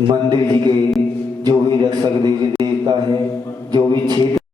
मंदिर जी के जो भी रक्षक देवी देवता है, जो भी क्षेत्र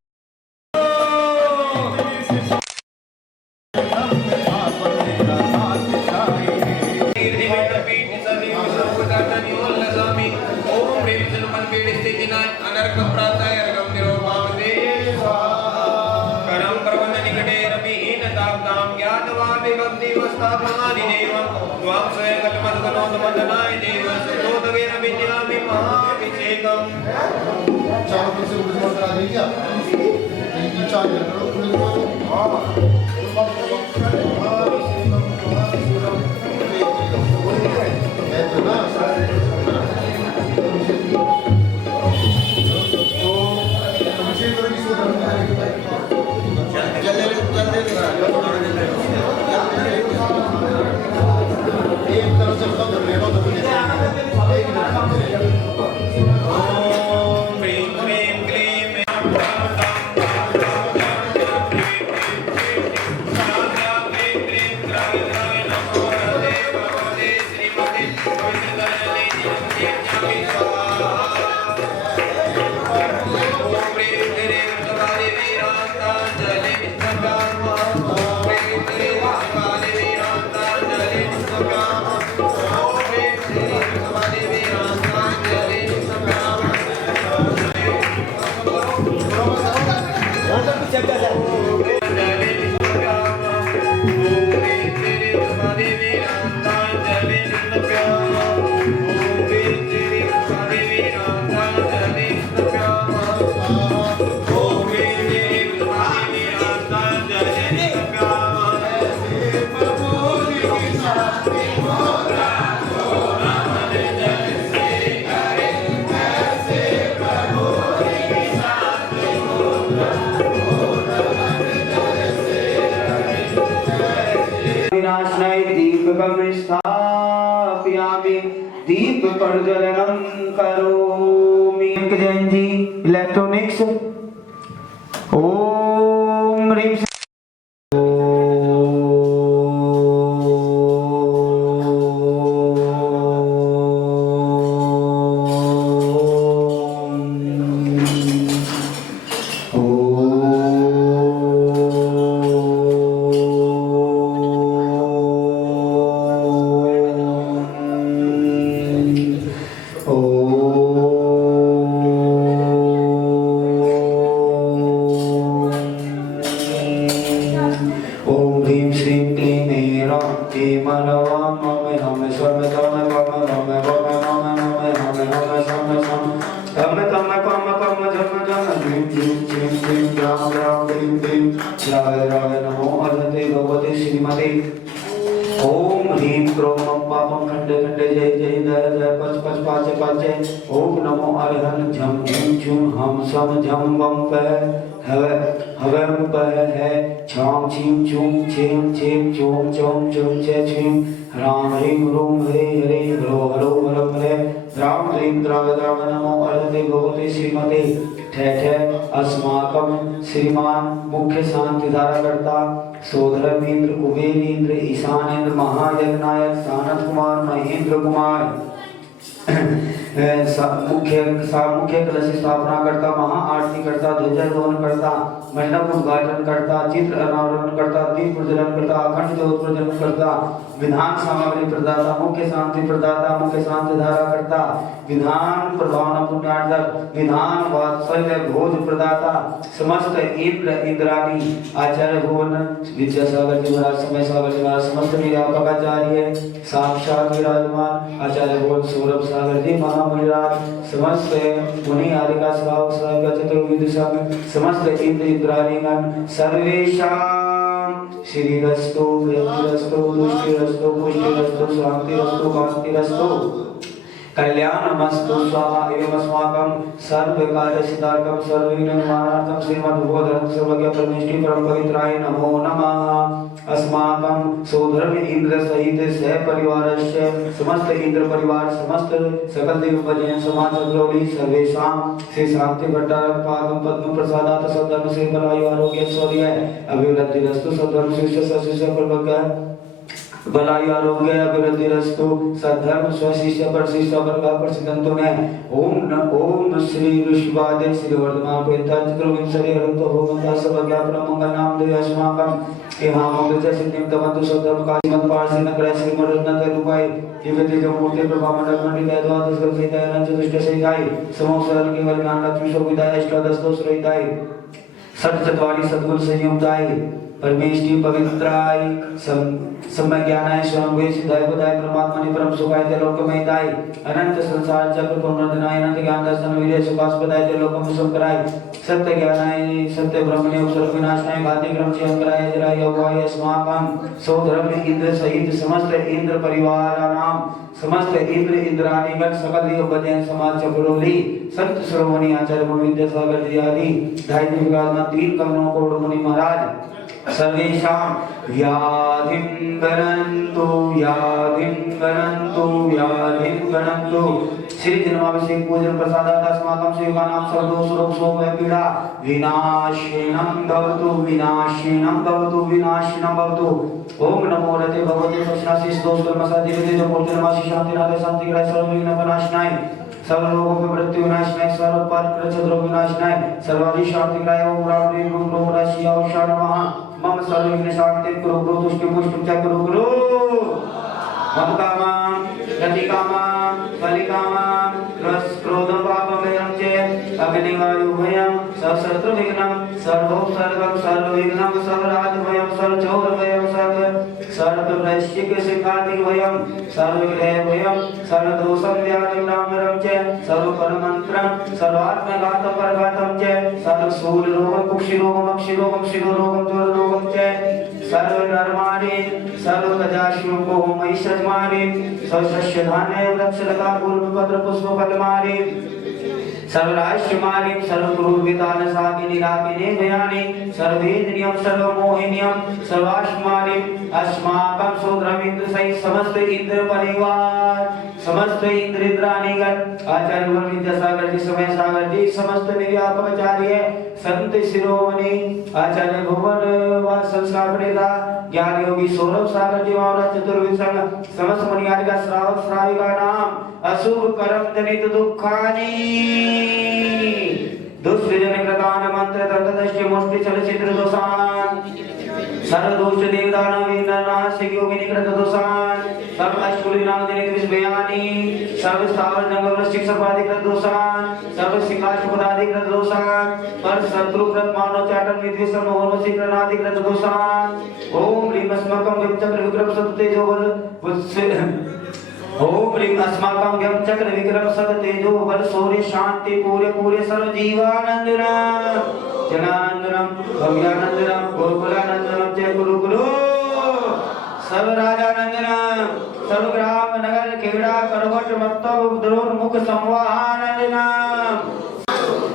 स्थापयामि दीप प्रज्वलनं करोमि। जैन जी इलेक्ट्रॉनिक्स ओम ह्रीं श्रीमान मुख्य शांति धाराकर्ता सोधर्मेंद्र कुबेरेंद्र ईशानेंद्र महाजगनायक सानत कुमार महेंद्र कुमार मुख्य कलश स्थापना करता, महा आरती करता, ध्वजारोहण करता, मंडप उद्घाटन करता, चित्र अनावरण करता, दीप प्रज्वलन करता, अखंड ज्योत प्रज्वलन करता, विधान सामग्री प्रदाता, मुख्य शांति प्रदाता, मुख्य शांति धारा करता, विधान प्रधान पुण्यार्जक, विधान वात्सल्य भोज प्रदाता, समस्त इंद्र इंद्राणी आचार्य भुवन विद्यासागर जी महाराज, समय सागर जी महाराज, समस्त व्यापकाचार्य साक्षात विराजमान आचार्य भुवन सौरभ सागर जी महामुनिराज, समस्त मुनि आदिका श्रावक श्राविका चतुर्विद समस्त इंद्र इंद्राणीगण सर्वेषां श्रीरस्तु वृद्धिरस्तु दुष्टिरस्तु पुष्टिरस्तु शांतिरस्तु कांतिरस्तु कल्याणमस्तु स्वाहा एवं अस्माकं सर्वकार्यसिद्धार्थं सर्वविघ्ननिवारणार्थं श्रीमद्भगवद्गीता सर्वज्ञ परमेष्टि परम पवित्राय नमो नमः। अस्माकं सोधर्म इंद्र सहित सह परिवारस्य समस्त इंद्र परिवार समस्त सकल देव भजन समाज अग्रणी सर्वेषां श्री शांति भट्टारक पादम पद्म प्रसादात सद्धर्म से बलायु आरोग्य ऐश्वर्य अभिवृद्धिरस्तु सद्धर्म शिष्य सशिष्य प्रभग भलाई आरोग्य अभिवृद्धि रस्तु सद्धर्म स्वशिष्य परशिष्य वर्ग प्रसिद्धंतो ने ओम श्री ऋषिवादे श्री वर्धमान पेता चतुर्विंश श्री हरतो भगवंता सबज्ञा परमंगल नाम दे अस्माकं एवं मुद्दे सिद्धिं तवन्तु सद्धर्म काजिमत पारसिन ग्रह श्री मरदन ते रूपाय दिव्य जो मूर्ति प्रभा मंडल मंडित है द्वादश ग्रह सहित अनंत चतुष्ट सहित समोसरल के वरदान लक्ष्मी शोभिताय अष्टादश दोष रहिताय सत चतवारी सद्गुण संयुक्ताय परमेष्टि पवित्राय समय ज्ञानाय स्वयं सिद्धाय बुधाय परमात्मा ने परम सुखाय ते लोकमयताय अनंत संसार चक्र पुनर्दनाय अनंत ज्ञान दर्शन विजय सुखास्पदाय ते लोकम सुखराय सत्य ज्ञानाय सत्य ब्रह्मणे उपसर्ग विनाशनाय घाति क्रम से अंतराय जराय योगाय अस्माकं सो धर्म इंद्र सहित समस्त इंद्र परिवारानाम समस्त इंद्र इंद्राणीगण सकल देव बजन समाज चक्रोली संत श्रोमणी आचार्य विद्या सागर जी आदि धार्मिक विकास तीन कमलों को मुनि महाराज सर्वेषां व्याधिं गणन्तु श्री जन्माभिषेक पूजन प्रसादात् अस्माकं सेवकानां सर्वदोष रोग शोक पीड़ा विनाशिनं भवतु ओम नमो रते भगवते सस्नाशिष दोष कर्मसाधिपति जो मूर्ति नमासि शांति नादे शांति ग्रह सर्व विघ्न विनाशनाय सर्व रोगों के मृत्यु विनाशनाय सर्व पाप प्रचद्र विनाशनाय सर्वादि शांति ग्रह ओम राम ह्रीं रूम रोम राशि औषा नमः मम सर्व विघ्न शांति कुरु कुरु तुष्टि पुष्टि च कुरु कुरु मम कामं गति कामं फलि कामं रस क्रोध पाप भयं च अग्निवायु भयं सशस्त्र विघ्नं सर्वोपसर्गं सर्वविघ्नं सर्वराज भयं सर्वचौर भयं सर्ववैश्यिक सिद्धाधिक भयं सर्वविधेय भयं सर्वदोषं व्याधिं नामरं च सर्वपरमन्त्रं सर्वात्मघातं परघातं च सर्वशूलरोगं कुक्षिरोगं अक्षिरोगं शिरोरोगं ज्वररोगं च सर्वधर्माणि सर्वगजाश्वं महिषज्मानि सर्वशस्य धान्य वृक्षलता पूर्वपत्र पुष्पफलमानि सर्वराष्ट्रमानि सर्वपुरुवितान सागिनी रागिनी भयानि सर्वेन्द्रियं सर्वमोहिनियं सर्वाश्मानि अस्माकं शूद्रमिन्द्र सहित समस्त इंद्र परिवार समस्त इंद्र इंद्राणीगण आचार्य विद्यासागर जी समय सागर जी समस्त निर्यातचार्य संत शिरोमणि आचार्य भुवन संस्कार प्रणेता ज्ञान योगी सौरभ सागर जी महाराज चतुर्विंश समस्त मुनियादि का श्रावक श्राविका नाम अशुभ कर्म जनित दुखानि दुष्टजन कृतान मंत्र तंत्रदृष्टि मुष्टि चलचित्र दोषान सर्वदोष देवदान विनाशिक योगिनी कृत दोषान सर्व अष्टकुली नाम जनित विषयानि सर्व स्थावर जंगम वृश्चिक सर्पादि कृत दोषान सर्व सिंहाश पदादि कृत दोषान पर शत्रु कृत मानव चाटन विद्वेषण मोहन वशीकरण आदि कृत दोषान ओम ह्रीं अस्माकं विचक्र विक्रम सत तेजो बल ओम ह्रीं अस्माकं व्यम चक्र विक्रम सद तेजो बल शौर्य शांति पूरे पूरे सर्व जीवानंदनम जनानंदनम भव्यानंदनम गोकुलानंदनम जय गुरु गुरु सर्व राजानंदनम सर्व ग्राम नगर खेड़ा करवट मत्तव द्रोण मुख संवाहानंदनम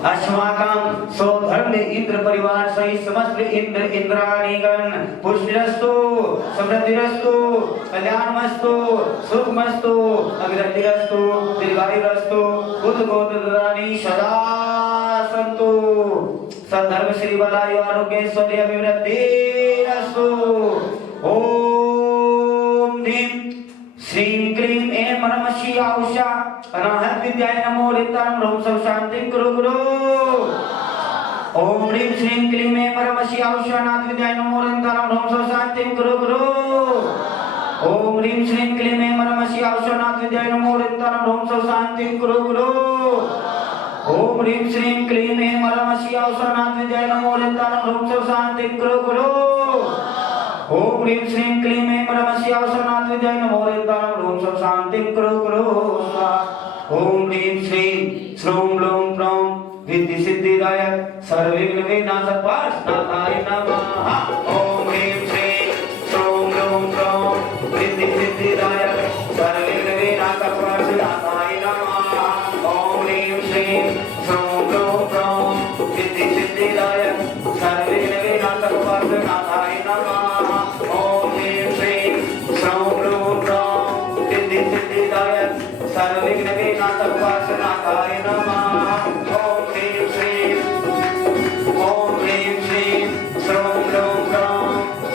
अस्माकं सौधर्म इंद्र परिवार सहित समस्त इंद्र इंद्राणीगण पुष्टिरस्तु समृद्धिरस्तु कल्याणमस्तु सुखमस्तु अभिवृद्धिरस्तु दीर्घायुरस्तु बुद्ध गोत्रधारी सदा सन्तु सद्धर्म श्री बलायु आरोग्य ऐश्वर्य अभिवृद्धिरस्तु ओम ह्रीं श्रीं क्लीं ऐं नमः शिवाय अनाहत विद्याय नमो रितां रोम सब शांति कुरु गुरु ओम ह्रीं श्रीं क्लीं ऐं नमः शिवाय अनाहत विद्याय नमो रितां रोम सब शांति कुरु गुरु ओम ह्रीं श्रीं क्लीं ऐं नमः शिवाय अनाहत विद्याय नमो रितां रोम सब शांति कुरु गुरु ओम ह्रीं श्रीं क्लीं ऐं नमः शिवाय अनाहत विद्याय नमो रितां रोम सब शांति कुरु गुरु ओम ह्रीं श्रीं क्लीं ऐं नमः शिवाय अनाहत विद्याय नमो रितां रोम सब शांति कुरु गुरु ओम ह्रीं श्रीं श्रूं ब्लूं प्लौं विद्धि सिद्धिदायक सर्वविघ्न विनाशक पार्षनाथाय नमः ओम ह्रीं श्रीं श्रूं ब्लूं प्लौं विद्धि सिद्धिदायक सर्वविघ्न विनाशक पार्षनाथाय नमः ओम ह्रीं श्रीं श्रूं ब्लूं प्लौं विद्धि सिद्धिदायक सर्वविघ्न विनाशक पार्षनाथाय नमः ओम ह्रीं श्रीं श्रूं ब्लूं प्लौं विद्धि सिद्धिदायक सर्वविघ्न विनाशक पार्षनाथाय नमः ओम ह्रीं श्रीं श्रूं ब्लूं प्लौं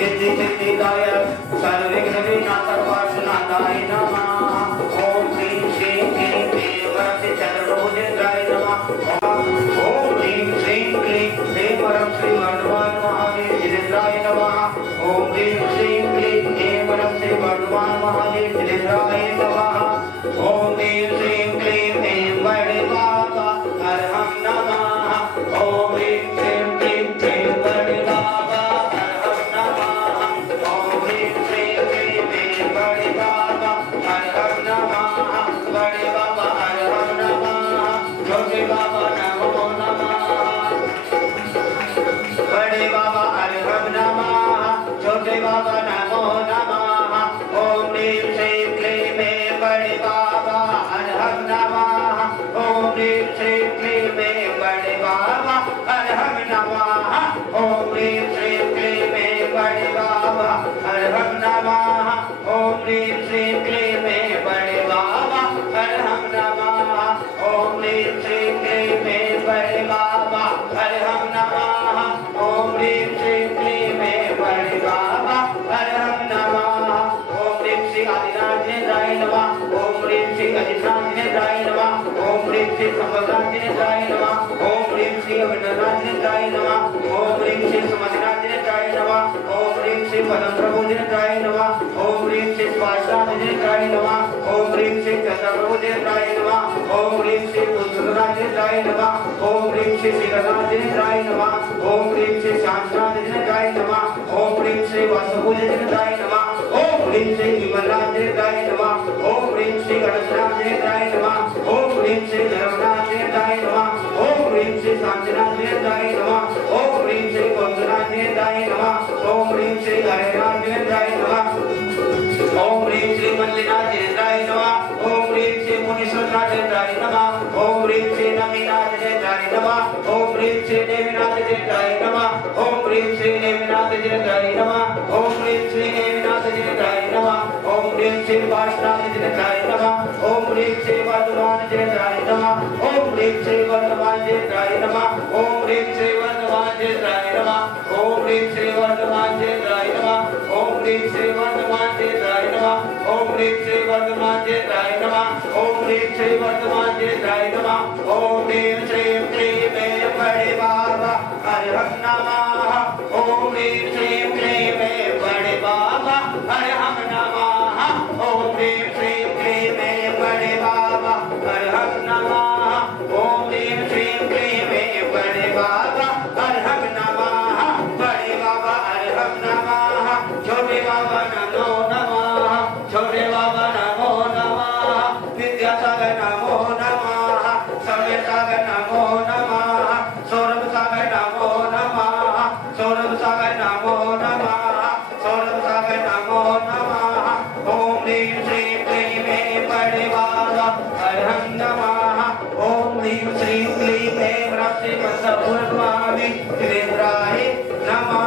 विद्धि सिद्धिदायक सर्वविघ्न विनाशक नेत्राय नमः। ओम ह्रीं श्री संवदनाथ नेत्राय नमः। ओम ह्रीं श्री अभिनवनाथ नेत्राय नमः। ओम ह्रीं श्री समधिनाथ नेत्राय नमः। ओम ह्रीं श्री पदम प्रभु नेत्राय नमः। ओम ह्रीं श्री स्वाशाद नेत्राय नमः। ओम ह्रीं श्री चंद्र प्रभु नेत्राय नमः। ओम ह्रीं श्री पुष्पनाथ नेत्राय नमः। ओम ह्रीं श्री शिखरनाथ नेत्राय नमः। ओम ह्रीं श्री शांतनाथ नेत्राय नमः। ओम ह्रीं श्री वासुदेव नेत्राय नमः। ओम ह्रीं श्री विमलनाथ नेत्राय नमः। ओम ह्रीं श्री गणेशनाथ नेत्राय नमः। ओम ह्रीं श्री धर्मनाथ नेत्राय नमः। ओम ह्रीं श्री शांतिनाथ नेत्राय नमः। ओम ह्रीं श्री गोविंदनाथ नेत्राय नमः। ओम ह्रीं श्री हरेनाथ नेत्राय नमः। ओम ह्रीं श्री मल्लिनाथ नेत्राय नमः। ओम ह्रीं श्री मुनीश्वरनाथ नेत्राय नमः। ओम ह्रीं श्री नमीनाथ नेत्राय नमः। ओम ह्रीं श्री देवीनाथ नेत्राय नमः। ओम ह्रीं श्री देवीनाथ नेत्राय नमः। ओम ह्रीं श्री देवीनाथ नेत्राय नमः। ओम ह्रीं श्री वासनाथ नेत्राय नमः। ओम ह्रीं श्री वर्धमान नेत्राय नमः। ओम ह्रीं श्री वर्धमान नेत्राय नमः। ओम ह्रीं श्री वर्धमान नेत्राय नमः। ओम ह्रीं श्री वर्धमान नेत्राय नमः। ओम ह्रीं श्री वर्धमान नेत्राय नमः। ओम ह्रीं श्री वर्धमान नेत्राय नमः। ओम ह्रीं श्री वर्धमान नेत्राय नमः। ओम ह्रीं श्रीं क्लीं ऐं बड़े बाबा हरिहं नमः। ओम ह्रीं श्रीं क्लीं ऐं बड़े बाबा हरिहं नमः। ओम ह्रीं श्रीं क्लीं ऐं बड़े बाबा हरिहं नमः। ओम ह्रीं श्रीं क्लीं ऐं बड़े बाबा हरिहं नमः। बड़े बाबा हरिहं नमः। छोटे बाबा नमो नमः। छोटे बाबा नमो नमः। विद्यासागर नमो नमः। समय सागर नमो नमः। सौरभ सागर नमो नमः। सौरभ सागर नमो नमः। सौरभ सागर नमो नमः। ओम ह्रीं श्रीं क्लीं ऐं बड़े बाबा हरिहं नमः। ओम ह्रीं श्रीं क्लीं ऐं ब्रह्मणि त्रिनेत्राय नमः।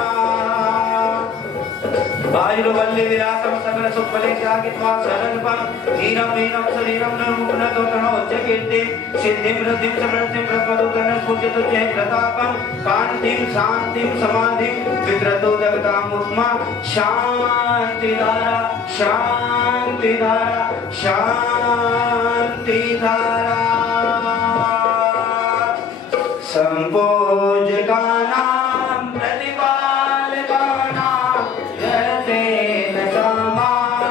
आयुर्वल्ली विलासम सकल सुफले जागित्वा शरणपं हीरं वीरं शरीरं निर्मुग्नतोतनोच्चकीर्ति सिद्धिं वृद्धिं समृद्धिं प्रपदुतन पूजितो जय प्रतापं कान्तिं शान्तिं समाधिं विद्रतो जगतामुत्मा शान्तिधारा शान्तिधारा शान्तिधारा संपूजकानां प्रतिपालकानां जयतेन समानतपोधनानां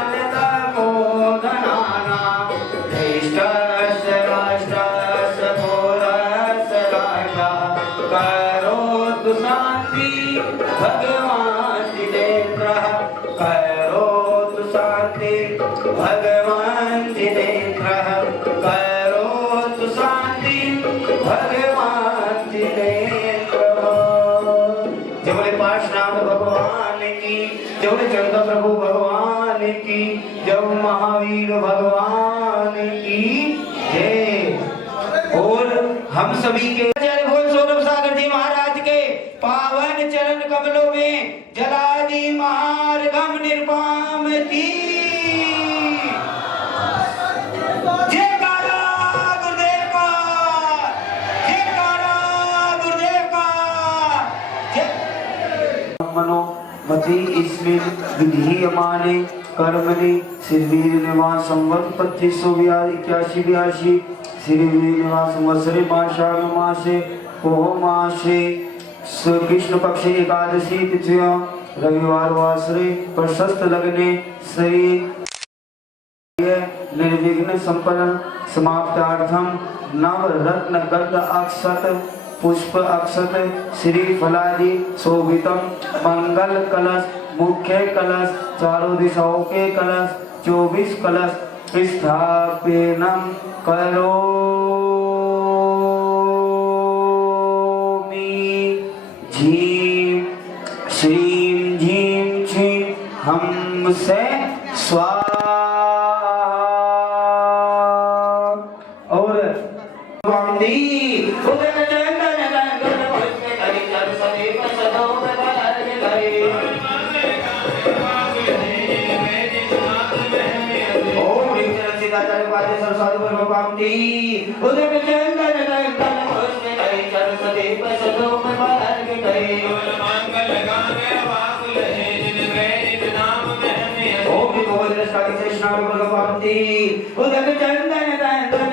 इष्टस्य राष्ट्रस्य घोरस्य राजा करोतु शान्ति भगवान् जितेन्द्रः करोतु शान्ति भगवान् जितेन्द्रः करोतु शान्ति भगवान् जितेन्द्रः। जय बोले पार्श्वनाथ भगवान की, जय बोले चंद्र प्रभु भगवान की, जय महावीर भगवान की जय। और हम सभी के बोल सौरभ सागर जी महाराज के पावन चरण कमलों में जलादि महार्घम निर्वाम की जयकारा गुरुदेव का, जयकारा गुरुदेव का जय। मनो मति इसमें विधीयमाने कर्मणि श्रीवीर निवास संवत 2581 श्रीवीर निवास संवत्सरे माषाढ़ मासे पोह मासे कृष्ण पक्ष एकादशी तिथियां रविवार वासरे प्रशस्त लगने श्री निर्विघ्न संपन्न समाप्तार्थम नव रत्न गद्द अक्षत पुष्प अक्षत श्री फलादि शोभितम मंगल कलश मुख्य कलश चारों दिशाओं के कलश 24 कलश स्थापनम करोमि। झीं श्रीं झीं छीं हमसे स्वाहा। और वंदी उदक चंदन कंकन पुष्प करे चर सदेव सदोम मार्ग करे मंगल गाने बाबुल है जिन वैदिक नाम में ओम गोविंद साई कृष्ण भगवती उदक चंदन कंकन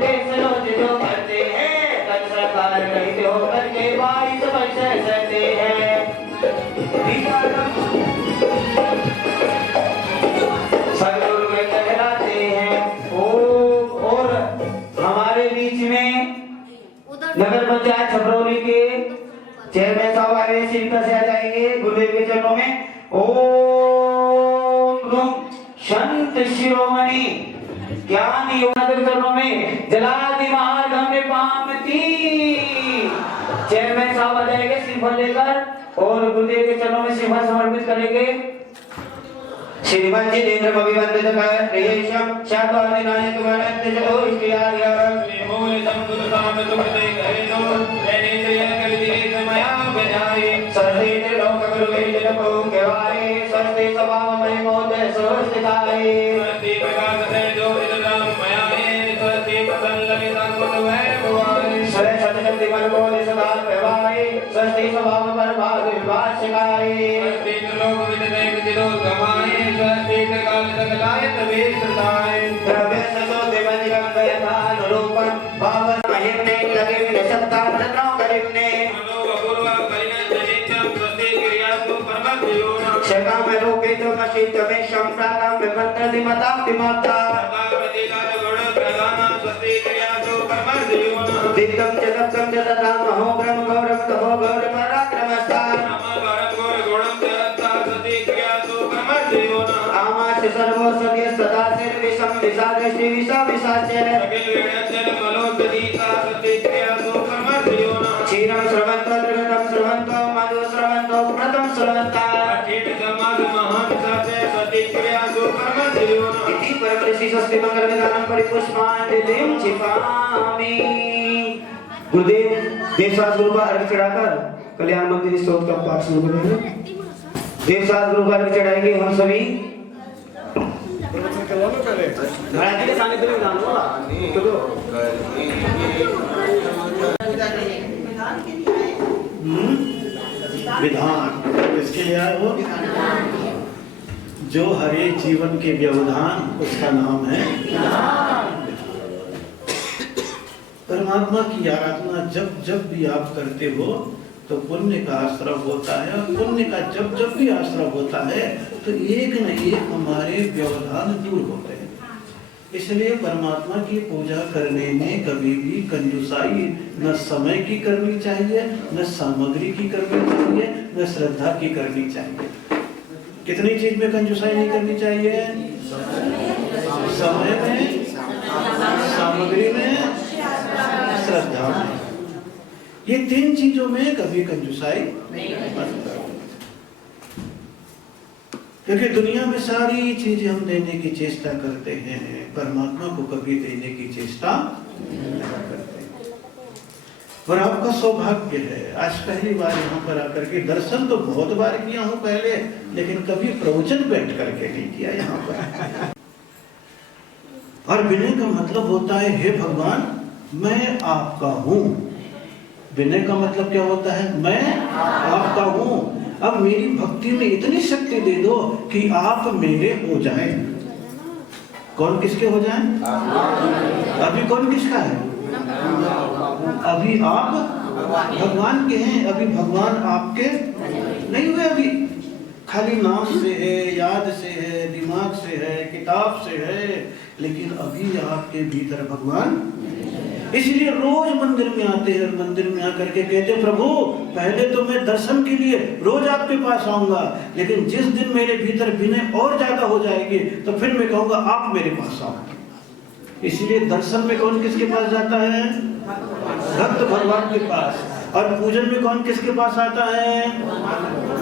उपदेश रोज जो करते हैं, तन सरकार रहित होकर के 22 वर्ष सहते हैं। सदगुरु में कहलाते हैं। और हमारे बीच में नगर पंचायत छपरौली के चेयरमैन साहब आए, शिविका से आ जाएंगे गुरुदेव के चरणों में। ओम रूम संत शिरोमणि ज्ञान योग नगर चरणों में जलादि महागम में पामती। चेयरमैन साहब आ जाएंगे श्रीफल लेकर और गुरुदेव के चरणों में श्रीफल समर्पित करेंगे। श्रीमान जी देन्द्र अभिवंदित कर रेशम शाद्वादि नायक वनंत जलो इष्टियार्य मूल संकुल काम तुमते कहेनो नैनेन्द्रिय कविदिने समया बजाए सर्वेन्द्र लोक गुरुवे जनको केवाए सर्वे स्वभाव मय मोद सोस्तिकाए सर्वे प्रकाश से जो इदराम मयाए सर्वे प्रसंगलिता गुण है भुवाए सर्वे सत्यशक्ति मन को सदा प्रभाए सर्वे स्वभाव पर भाग विभाषिकाए सर्वे लोक विदिने विदिनो गमाए सर्वे काल सकलाय तवे सदाए द्रव्य सतो देवनिगम गयधान रूपम भावन महिमने लगे विदशक्ता मननो करिमने मनो पूर्व करिने जनित्यम स्वस्ति क्रियासु परमद्योना शका में रूपे तो मशीत में संप्रादाम विमंत्र दिमता दिमता प्रतिकार गुण प्रदान स्वस्ति क्रियासु परमद्योना दिक्कम जगत्तम जगताम हो ब्रह्म गौरव तहो गौर पराक्रमस्ता नमः गौरव गौर गुणम जगत्ता स्वस्ति क्रियासु परमद्योना आमाच सर्वो सत्य सदा से विषम विसादृष्टि विषा विसाचे अखिल वेणचल मलोदीता स्वस्ति क्रियासु परमद्योना क्षीरम श्रवंतो त्रिगतम श्रवंतो मधु श्रवंतो प्रथम श्रवंता अठीट समाध महान साचे स्वस्ति क्रियासु परमद्योना इति परम ऋषि स्वस्ति मंगल विधानम परिपुष्पांजलिं छिपामि। गुरुदेव देवसास गुरु का अर्घ्य चढ़ाकर कल्याण मंदिर स्तोत्र का पाठ शुरू करेंगे। देवसास गुरु का अर्घ्य चढ़ाएंगे हम सभी। महाराज जी के सानिध्य में विधान होगा विधान किसके लिए आए हो? जो हरे जीवन के व्यवधान उसका नाम है परमात्मा की आराधना। जब जब भी आप करते हो तो पुण्य का आश्रय होता है और पुण्य का जब जब भी आश्रय होता है तो एक न एक हमारे व्यवधान दूर होते हैं। इसलिए परमात्मा की पूजा करने में कभी भी कंजूसाई न समय की करनी चाहिए, न सामग्री की करनी चाहिए, न श्रद्धा की करनी चाहिए। कितनी चीज में कंजूसाई नहीं करनी चाहिए? समय में, सामग्री में, श्रद्धा में। ये तीन चीजों में कभी कंजूसाई मत करो, क्योंकि दुनिया में सारी चीजें हम देने की चेष्टा करते हैं, परमात्मा को कभी देने की चेष्टा नहीं करते। और आपका सौभाग्य है, आज पहली बार यहाँ पर आकर के दर्शन तो बहुत बार किया हूँ पहले, लेकिन कभी प्रवचन बैठ करके नहीं किया यहाँ पर। और विनय का मतलब होता है हे भगवान मैं आपका हूँ। विनय का मतलब क्या होता है? मैं आपका हूँ, अब मेरी भक्ति में इतनी शक्ति दे दो कि आप मेरे हो जाएं। कौन किसके हो जाएं? अभी कौन किसका है? अभी आप भगवान के हैं, अभी भगवान आपके नहीं हुए। अभी खाली नाम से है, याद से है, दिमाग से है, किताब से है, लेकिन अभी आपके भीतर भगवान। इसलिए रोज मंदिर में आते हैं, मंदिर में आकर के कहते हैं प्रभु पहले तो मैं दर्शन के लिए रोज आपके पास आऊंगा, लेकिन जिस दिन मेरे भीतर विनय और ज्यादा हो जाएगी तो फिर मैं कहूंगा आप मेरे पास आओ। इसलिए दर्शन में कौन किसके पास जाता है? भक्त भगवान के पास। और पूजन में कौन किसके पास आता है?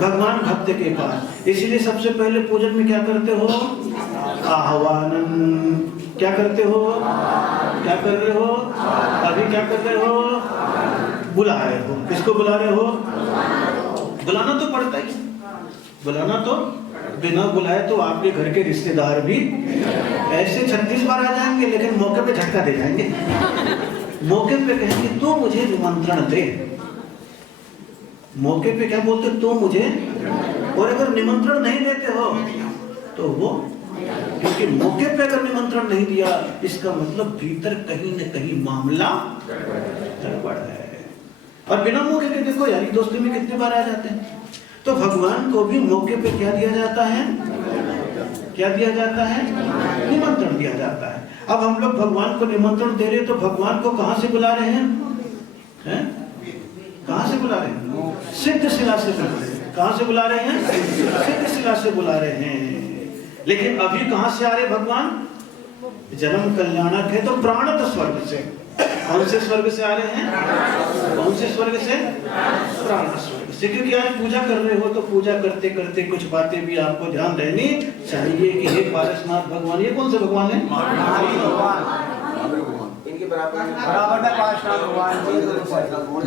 भगवान भक्त के पास। इसलिए सबसे पहले पूजन में क्या करते हो? आह्वानम। क्या करते हो? क्या कर रहे हो? अभी क्या कर रहे हो? बुला रहे हो। किसको बुला रहे हो? बुलाना तो पड़ता ही, बुलाना तो बिना बुलाए तो आपके घर के रिश्तेदार भी ऐसे 36 बार आ जाएंगे, लेकिन मौके पे झटका दे जाएंगे। मौके पे कहेंगे तू मुझे निमंत्रण दे। मौके पे क्या बोलते? तू मुझे। और अगर निमंत्रण नहीं देते हो तो वो क्योंकि मौके पे अगर निमंत्रण नहीं दिया, इसका मतलब भीतर कहीं न कहीं मामला गड़बड़ है। और बिना मौके के देखो यारी दोस्ती में कितनी बार आ जाते हैं। तो भगवान को भी मौके पे क्या दिया जाता है? क्या दिया जाता है? निमंत्रण दिया जाता है। अब हम लोग भगवान को निमंत्रण दे रहे, तो भगवान को कहां से बुला रहे हैं? कहां से बुला रहे हैं? सिद्ध शिला से बुला रहे हैं। कहां से बुला रहे हैं? सिद्ध शिला से बुला रहे हैं। लेकिन अभी कहां से आ रहे भगवान? जन्म कल्याणक है तो प्राणत स्वर्ग से। कौन से स्वर्ग से आ रहे हैं? कौन से स्वर्ग से? प्राणत स्वर्ग से। क्योंकि आज पूजा कर रहे हो तो पूजा करते करते कुछ बातें भी आपको ध्यान रहनी चाहिए कि हे पारसनाथ भगवान, ये कौन से भगवान है? इनके बराबर में पारसनाथ भगवान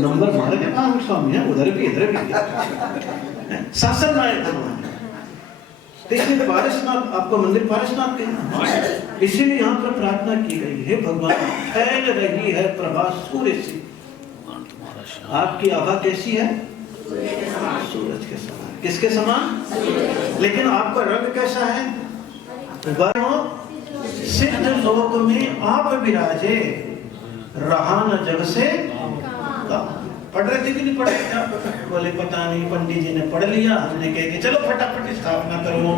नंबर मारे के पास स्वामी है, उधर भी इधर भी शासन नायक भगवान। इसलिए पारसनाथ, आपको मंदिर पारसनाथ कहना, इसीलिए यहाँ पर प्रार्थना की गई है, भगवान फैल रही है प्रभा सूर्य से। आपकी आभा कैसी है? सूरज के समान। किसके समान? लेकिन आपका रंग कैसा है? सिद्ध लोक में आप विराजे, रहा न जग से। पढ़ रहे थे कि नहीं पढ़ रहे थे? बोले पता नहीं, पंडित जी ने पढ़ लिया, हमने कह के चलो फटाफट स्थापना करो।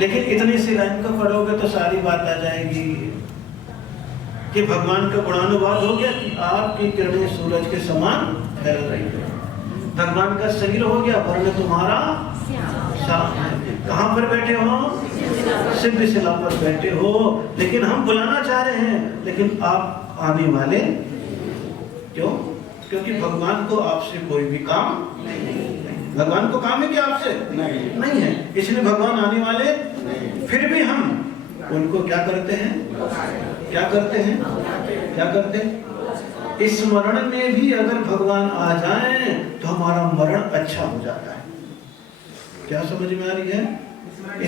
लेकिन इतनी सी लाइन को पढ़ोगे तो सारी बात आ जाएगी कि भगवान का गुणानुवाद हो गया कि आपकी किरणें सूरज के समान फैल रही है। भगवान का शरीर हो गया, वर्ण तुम्हारा श्याम है। कहां पर बैठे हो? सिद्ध शिला पर बैठे हो। लेकिन हम बुलाना चाह रहे हैं, लेकिन आप आने वाले क्यों? क्योंकि भगवान को आपसे कोई भी काम नहीं। भगवान को काम है कि आपसे नहीं है, इसलिए भगवान आने वाले नहीं। फिर भी हम उनको क्या करते हैं? क्या करते हैं? क्या करते हैं? स्मरण में भी अगर भगवान आ जाएं तो हमारा मरण अच्छा हो जाता है। क्या समझ में आ रही है?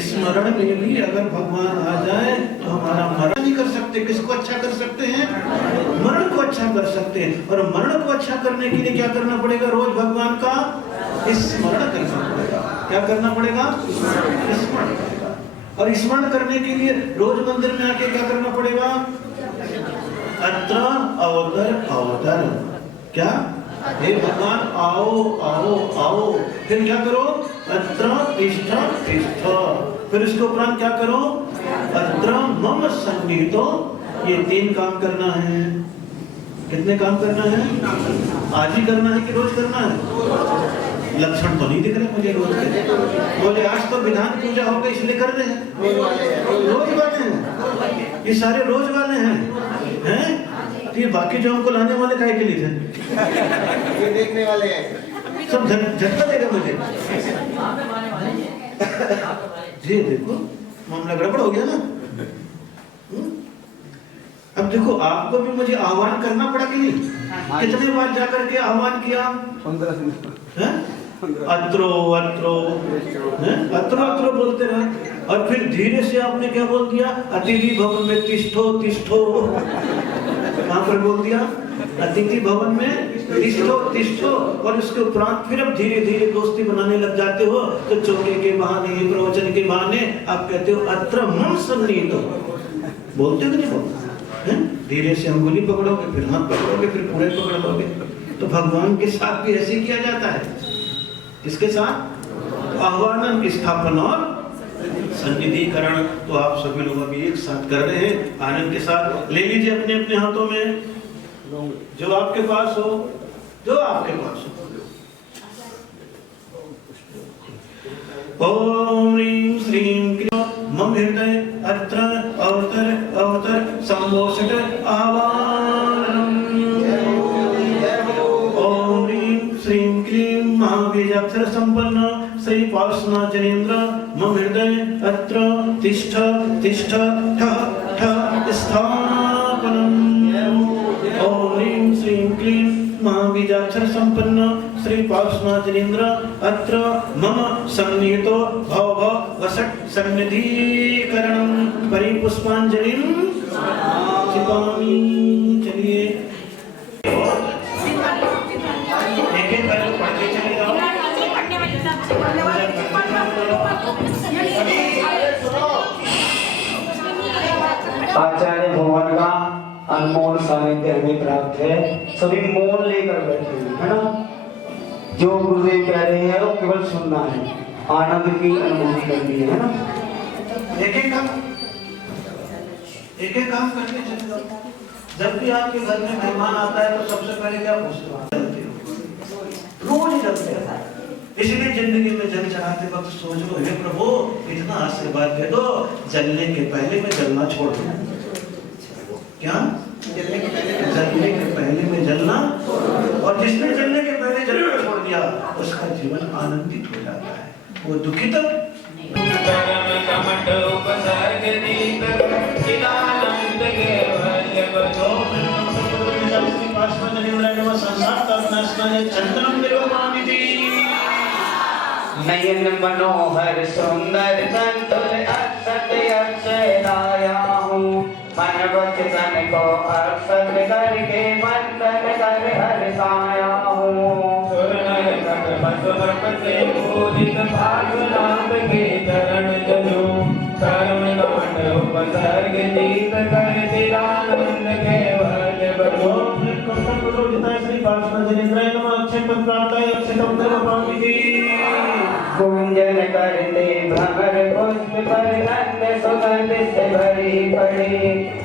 स्मरण में भी अगर भगवान आ जाए तो हमारा मरण नहीं कर सकते। किसको अच्छा कर सकते हैं? मरण को अच्छा कर सकते हैं। और मरण को अच्छा करने के लिए क्या करना पड़ेगा? रोज भगवान का स्मरण करना पड़ेगा। क्या करना पड़ेगा? स्मरण पड़ेगा। और स्मरण करने के लिए रोज मंदिर में आके क्या करना पड़ेगा? अत्र अवतर अवतर। क्या? हे भगवान आओ आओ आओ। फिर क्या करो? अत्र तिष्ठ तिष्ठ। फिर इसके उपरांत क्या करो? अत्र मम सन्निहितो। ये 3 काम करना है। कितने काम करना है? आज ही करना है कि रोज करना है? लक्षण तो नहीं दिख रहे मुझे रोज के। बोले आज तो विधान पूजा हो गई इसलिए कर रहे हैं। रोज वाले हैं, ये सारे रोज वाले हैं। ये बाकी जो हमको लाने वाले काहे के लिए थे? ये देखने वाले हैं। सब झटका देगा मुझे। जी देखो मामला गड़बड़ हो गया ना। अब देखो आपको भी मुझे आह्वान करना पड़ा कि नहीं? कितने बार जाकर के आह्वान किया? 15 अत्रो अत्रो अत्रो अत्रो बोलते रहे। और फिर धीरे से आपने क्या बोल दिया? अतिथि भवन में तिष्ठो तिष्ठो। कहां पर बोल दिया? अतिथि भवन में तिष्ठो तिष्ठो। और उसके उपरांत फिर अब धीरे धीरे दोस्ती बनाने लग जाते हो तो चौके के बहाने, प्रवचन के बहाने आप कहते हो अत्र मम सन्निहितो। बोलते हो कि नहीं बोलते? धीरे से अंगुली पकड़ोगे, फिर हाथ पकड़ोगे, फिर पूरे पकड़ लोगे। तो भगवान के साथ भी ऐसे किया जाता है। किसके साथ? आह्वान, स्थापन और सन्निधिकरण। तो आप सभी लोग अभी एक साथ कर रहे हैं आनंद के साथ। ले लीजिए अपने अपने हाथों में जो आपके पास हो, जो आपके पास हो। ओम ह्रीं श्रीं क्लीं मम हृदय अत्र अवतर अवतर संभोषट आवाहनम्। ओम ह्रीं श्रीं क्लीं महाबीजाक्षर संपन्न श्री पार्श्वनाथ जनेन्द्र मम हृदय अत्र तिष्ठ तिष्ठ ठः ठः स्थापनम्। ओम ह्रीं श्रीं क्लीं महाबीजाक्षर संपन्न श्री पार्श्वनाथ जनेन्द्र अत्र मम सन्निहितो भव भव वसट सन्निधिकरणं परिपुष्पांजलिं क्षिपामि। चलिए एक एक करके पढ़ते चले जाओ। सानिध्य हमें प्राप्त है। सभी मौन लेकर बैठे हैं, है ना। जो गुरुदेव कह रहे हैं वो केवल सुनना है, आनंद की अनुभूति करनी है ना। एक एक काम करके चले जाओ। जब भी आपके घर में मेहमान आता है तो सबसे पहले क्या पूछते हो? रोज ही जलते हैं। इसलिए जिंदगी में जल चढ़ाते वक्त सोचो, हे प्रभु इतना आशीर्वाद दे दो, जलने के पहले मैं जलना छोड़ दूं। क्या? जलने के पहले में जलना, और जिसने जलने के पहले जलना छोड़ दिया उसका जीवन आनंदित हो जाता है, वो दुखी तक नयन मनोहर सुंदर संतुल अक्षत अक्षय लाया हूँ, मन वचन को अक्षत करके बंधन कर हर्षाया हूँ। भागनाथ के चरण जलूं, कर्म कांड उपसर्ग जीत कर चिरानंद केवल बलो। श्री पार्षद जनेन्द्राय नमः। अक्षय पद प्राप्त है, अक्षतम देवपामिति। गुंजन करते भ्रमर पुष्प पर नंद सुगंध से भरी पड़ी,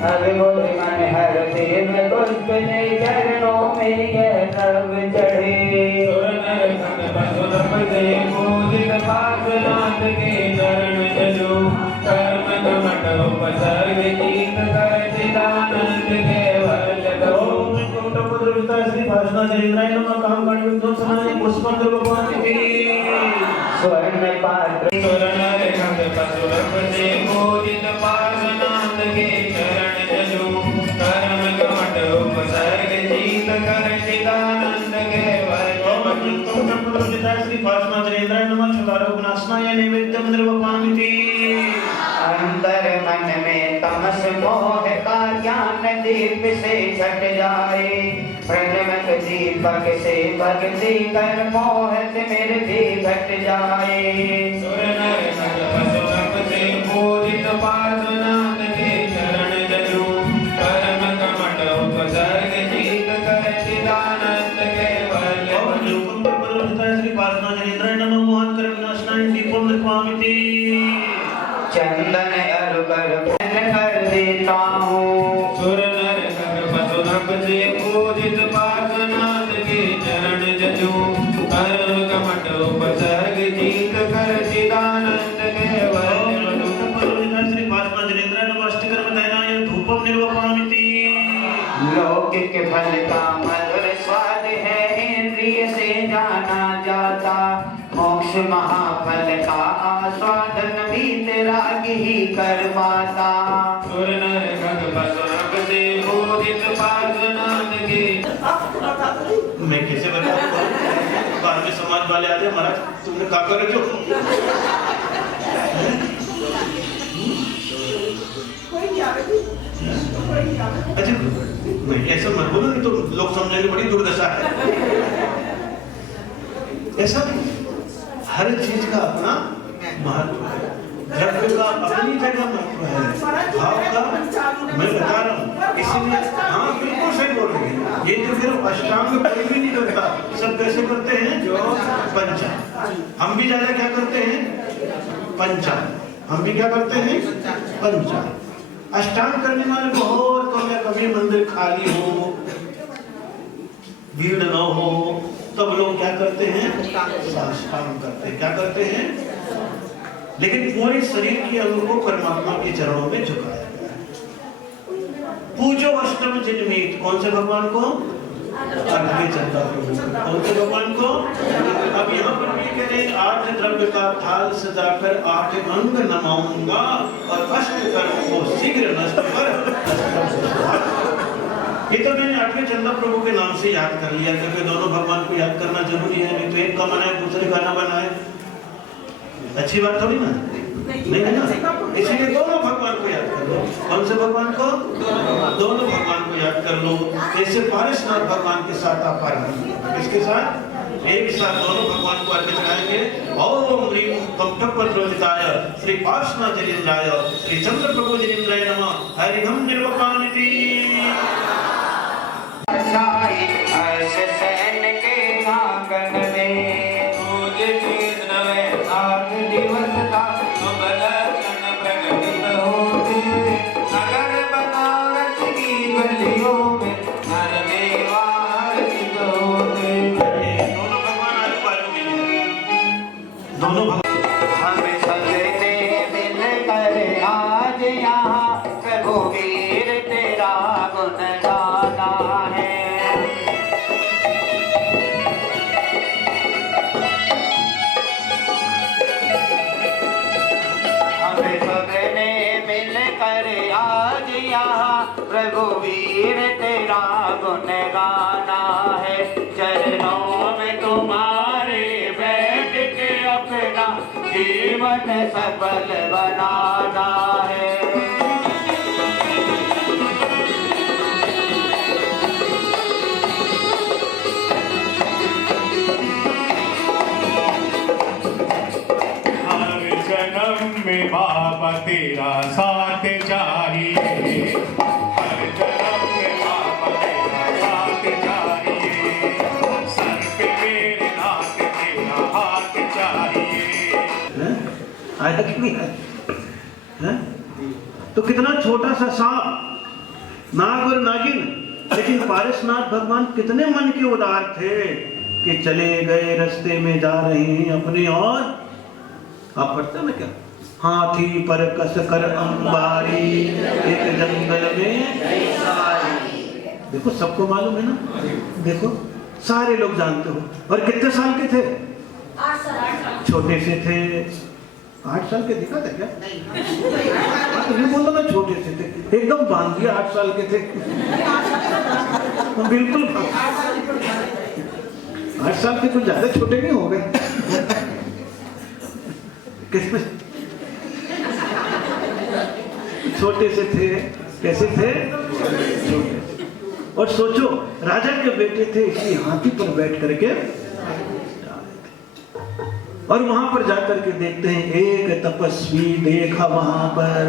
अभिभूत मन हर देव पुष्प ने चरणों में यह नव चढ़ी। पार्श्वनाथ के चरण जलूं, कर्म कमट उपसर्ग जीत कर चिदानंद केवल बलो। श्री पार्षद जनेन्द्राय नमः। काम कांड विध्वंसनाय पुष्पम देवपामिति। स्वर्ण पात्र स्वर्ण रेखा पशुरपति पूजित पार्श्वनाथ के चरण जलूं, कर्म कमट उपसर्ग जीत कर चिदानंद केवल बलो। श्री पार्षद जनेन्द्राय नमः। क्षुधारोग विनाशनाय नैवेद्यम निर्वपामिति। अंतर मन में तमस मोह का ज्ञान दीप से छट जाए, प्रज्वलित दीपक से भक्ति कर मोह स्मृति घट जाए। पूजित पार्श्वनाथ के चरण जलूं, कर्म कमट उपसर्ग जीत कर चिदानंद केवल बलो। श्री पार्षद जनेन्द्राय नमः। मोहन कर विनाशनाय दीपम निर्वामिति। चंदन अरुकर कर देता हूँ, सुर नर कर पशु नभ से पूजित पार्श्वनाथ के चरण जलूं, कर्म कमट उपसर्ग जीत कर चिदानंद केवल बलो। श्री पार्षद जनेन्द्राय नमः। अष्टकर्म दयनाय धूपम निर्वपामिति। लौकिक फल का मधुर स्वाद है, इंद्रिय से जाना जाता, मोक्ष महाफल का आस्वादन भी राग ही कर पाता। सुर नर खग पशु नभ से पूजित पार्श्वनाथ के। मैं कैसे बताऊं? बाद में समाज वाले आते हैं, महाराज तुमने क्या कर रहे हो? अच्छा मैं ऐसा मत बोलो, नहीं तो लोग समझेंगे बड़ी दुर्दशा है। ऐसा हर चीज का अपना महत्व है, द्रव्य का अपनी जगह महत्व है, भाव का मैं बता रहा हूँ। इसीलिए हाँ बिल्कुल सही बोल रहे हैं। ये जो फिर अष्टांग कोई भी नहीं करता, सब कैसे करते हैं? जो पंचा। हम भी ज्यादा क्या करते हैं? पंचा। हम भी क्या करते हैं? पंचा। अष्टांग करने वाले बहुत कम है। कभी मंदिर खाली हो, भीड़ न हो, तब लोग क्या करते हैं? साष्टांग करते हैं। क्या करते हैं? लेकिन पूरे शरीर के अंग को परमात्मा के चरणों में झुकाया गया है। पूजो अष्टम जिनमीत। कौन से भगवान को? आठवें चंदा प्रभु। कौन से भगवान को? अब यहाँ पर भी कहते हैं 8 द्रव्य का थाल सजाकर 8 अंग नमाऊंगा और अष्ट कर्म को शीघ्र नष्ट कर। ये तो मैंने 8वें चंदा प्रभु के नाम से याद कर लिया, क्योंकि दोनों भगवान को याद करना जरूरी है। नहीं तो एक का बनाए दूसरे का ना बनाए, अच्छी बात थोड़ी ना। नहीं है ना। इसीलिए दोनों भगवान को याद कर लो। कौन से भगवान को? दोनों भगवान को याद कर लो। ऐसे पारसनाथ भगवान के साथ आप आराधना, किसके साथ? एक साथ दोनों भगवान को अर्घ्य चढ़ाएंगे। ओम ह्रीं कंठपद्रोहिताय श्री पार्श्वनाथ जनेन्द्राय श्री चंद्र प्रभु जनेन्द्राय नमः। हरिहम निर्वपामिति। शिव में करने वाले होते। दोनों भगवान आजू बाजू में हैं। दोनों हम सजने मिल कर आज यहाँ रघुवीर तेरा गुण गाना है। हम सजने मिल कर आज यहाँ रघुवीर तेरा गुण गाना है। चरणों में तुम्हारे बैठ के अपना जीवन सफल बनाना है। हर जन्म में बाबा तेरा साथ चाहिए। हर जन्म में बाबा तेरा साथ चाहिए। सर पे मेरे नाथ तेरा हाथ चाहिए। आया कि नहीं है? तो कितना छोटा सा सांप, नाग और नागिन, लेकिन पारसनाथ भगवान कितने मन के उदार थे कि चले गए रास्ते में जा रहे हैं अपने। और आप पढ़ते हैं ना क्या? हाथी पर कस कर अंबारी एक जंगल में। देखो सबको मालूम है ना, देखो सारे लोग जानते हो। और कितने साल के थे? 8 साल। छोटे से थे। 8 साल के दिखा था क्या? नहीं बोलो ना, छोटे से थे एकदम बांध दिया। 8 साल के थे बिल्कुल। 8 साल के कुछ ज्यादा छोटे नहीं हो गए? किसमें छोटे से थे? कैसे थे? छोटे। और सोचो राजा के बेटे थे, इसलिए हाथी पर बैठ करके, और वहां पर जाकर के देखते हैं एक तपस्वी देखा वहां पर।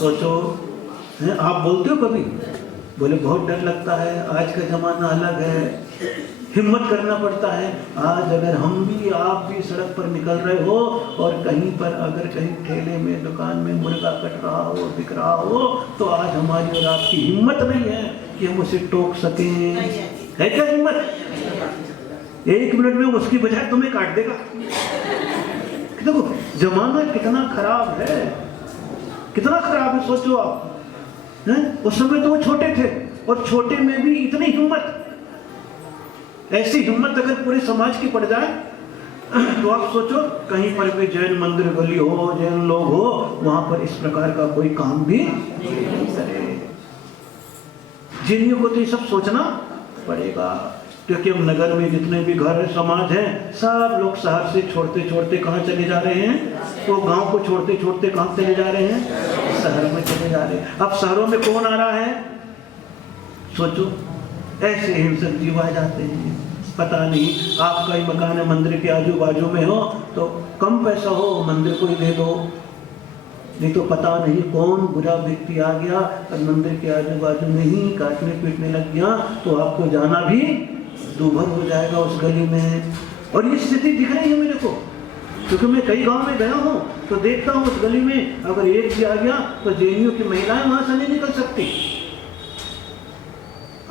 सोचो आप बोलते हो कभी? बोले बहुत डर लगता है, आज का जमाना अलग है, हिम्मत करना पड़ता है। आज अगर हम भी आप भी सड़क पर निकल रहे हो और कहीं पर अगर कहीं ठेले में दुकान में मुर्गा कट रहा हो, बिक रहा हो, तो आज हमारी और आपकी हिम्मत नहीं है कि हम उसे टोक सकें। है क्या हिम्मत? 1 मिनट में उसकी बजाय तुम्हें काट देगा। देखो जमाना कितना खराब है, कितना खराब है। सोचो आप, उस समय तो वो छोटे थे और छोटे में भी इतनी हिम्मत। ऐसी हिम्मत अगर पूरे समाज की पड़ जाए तो आप सोचो कहीं पर भी जैन मंदिर गली हो, जैन लोग हो, वहां पर इस प्रकार का कोई काम भी नहीं करे। जिन्हीं को तो ये सब सोचना पड़ेगा, क्योंकि अब नगर में जितने भी घर समाज हैं, सब लोग शहर से छोड़ते छोड़ते कहाँ चले जा रहे हैं? तो गांव को छोड़ते छोड़ते कहाँ चले जा रहे हैं? शहर में चले जा रहे हैं। अब शहरों में कौन आ रहा है? सोचो ऐसे हिंसक जीव आ जाते हैं। पता नहीं आपका ही मकान है, मंदिर के आजू बाजू में हो तो कम पैसा हो मंदिर को ही दे दो, नहीं तो पता नहीं कौन बुरा व्यक्ति आ गया और मंदिर के आजू बाजू में ही काटने पीटने लग गया, तो आपको जाना भी दूभर हो जाएगा उस गली में। और ये स्थिति दिख रही है मेरे को, क्योंकि मैं कई गांव में गया हूँ तो देखता हूँ उस गली में अगर एक भी आ गया तो जेएनयू की महिलाएं वहां से नहीं निकल सकती।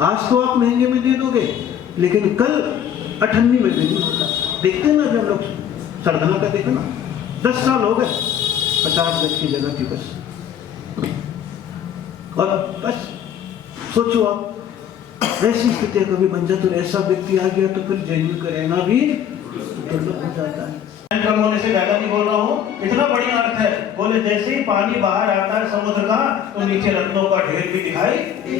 आज तो आप महंगे में दे दोगे, लेकिन कल 98 में नहीं होता। देखते हैं ना अभी हम लोग सरधना का, देखो ना 10 साल हो गए, 50 गज की जगह थी बस। और बस सोचो आप ऐसी स्थिति कभी बन जाए तो ऐसा व्यक्ति आ गया तो फिर जेएनयू का रहना भी दुर्लभ हो जाता है। कम होने से ज्यादा नहीं बोल रहा हूँ, इतना बढ़िया अर्थ है। बोले जैसे ही पानी बाहर आता है समुद्र का तो नीचे रत्नों का ढेर भी दिखाई,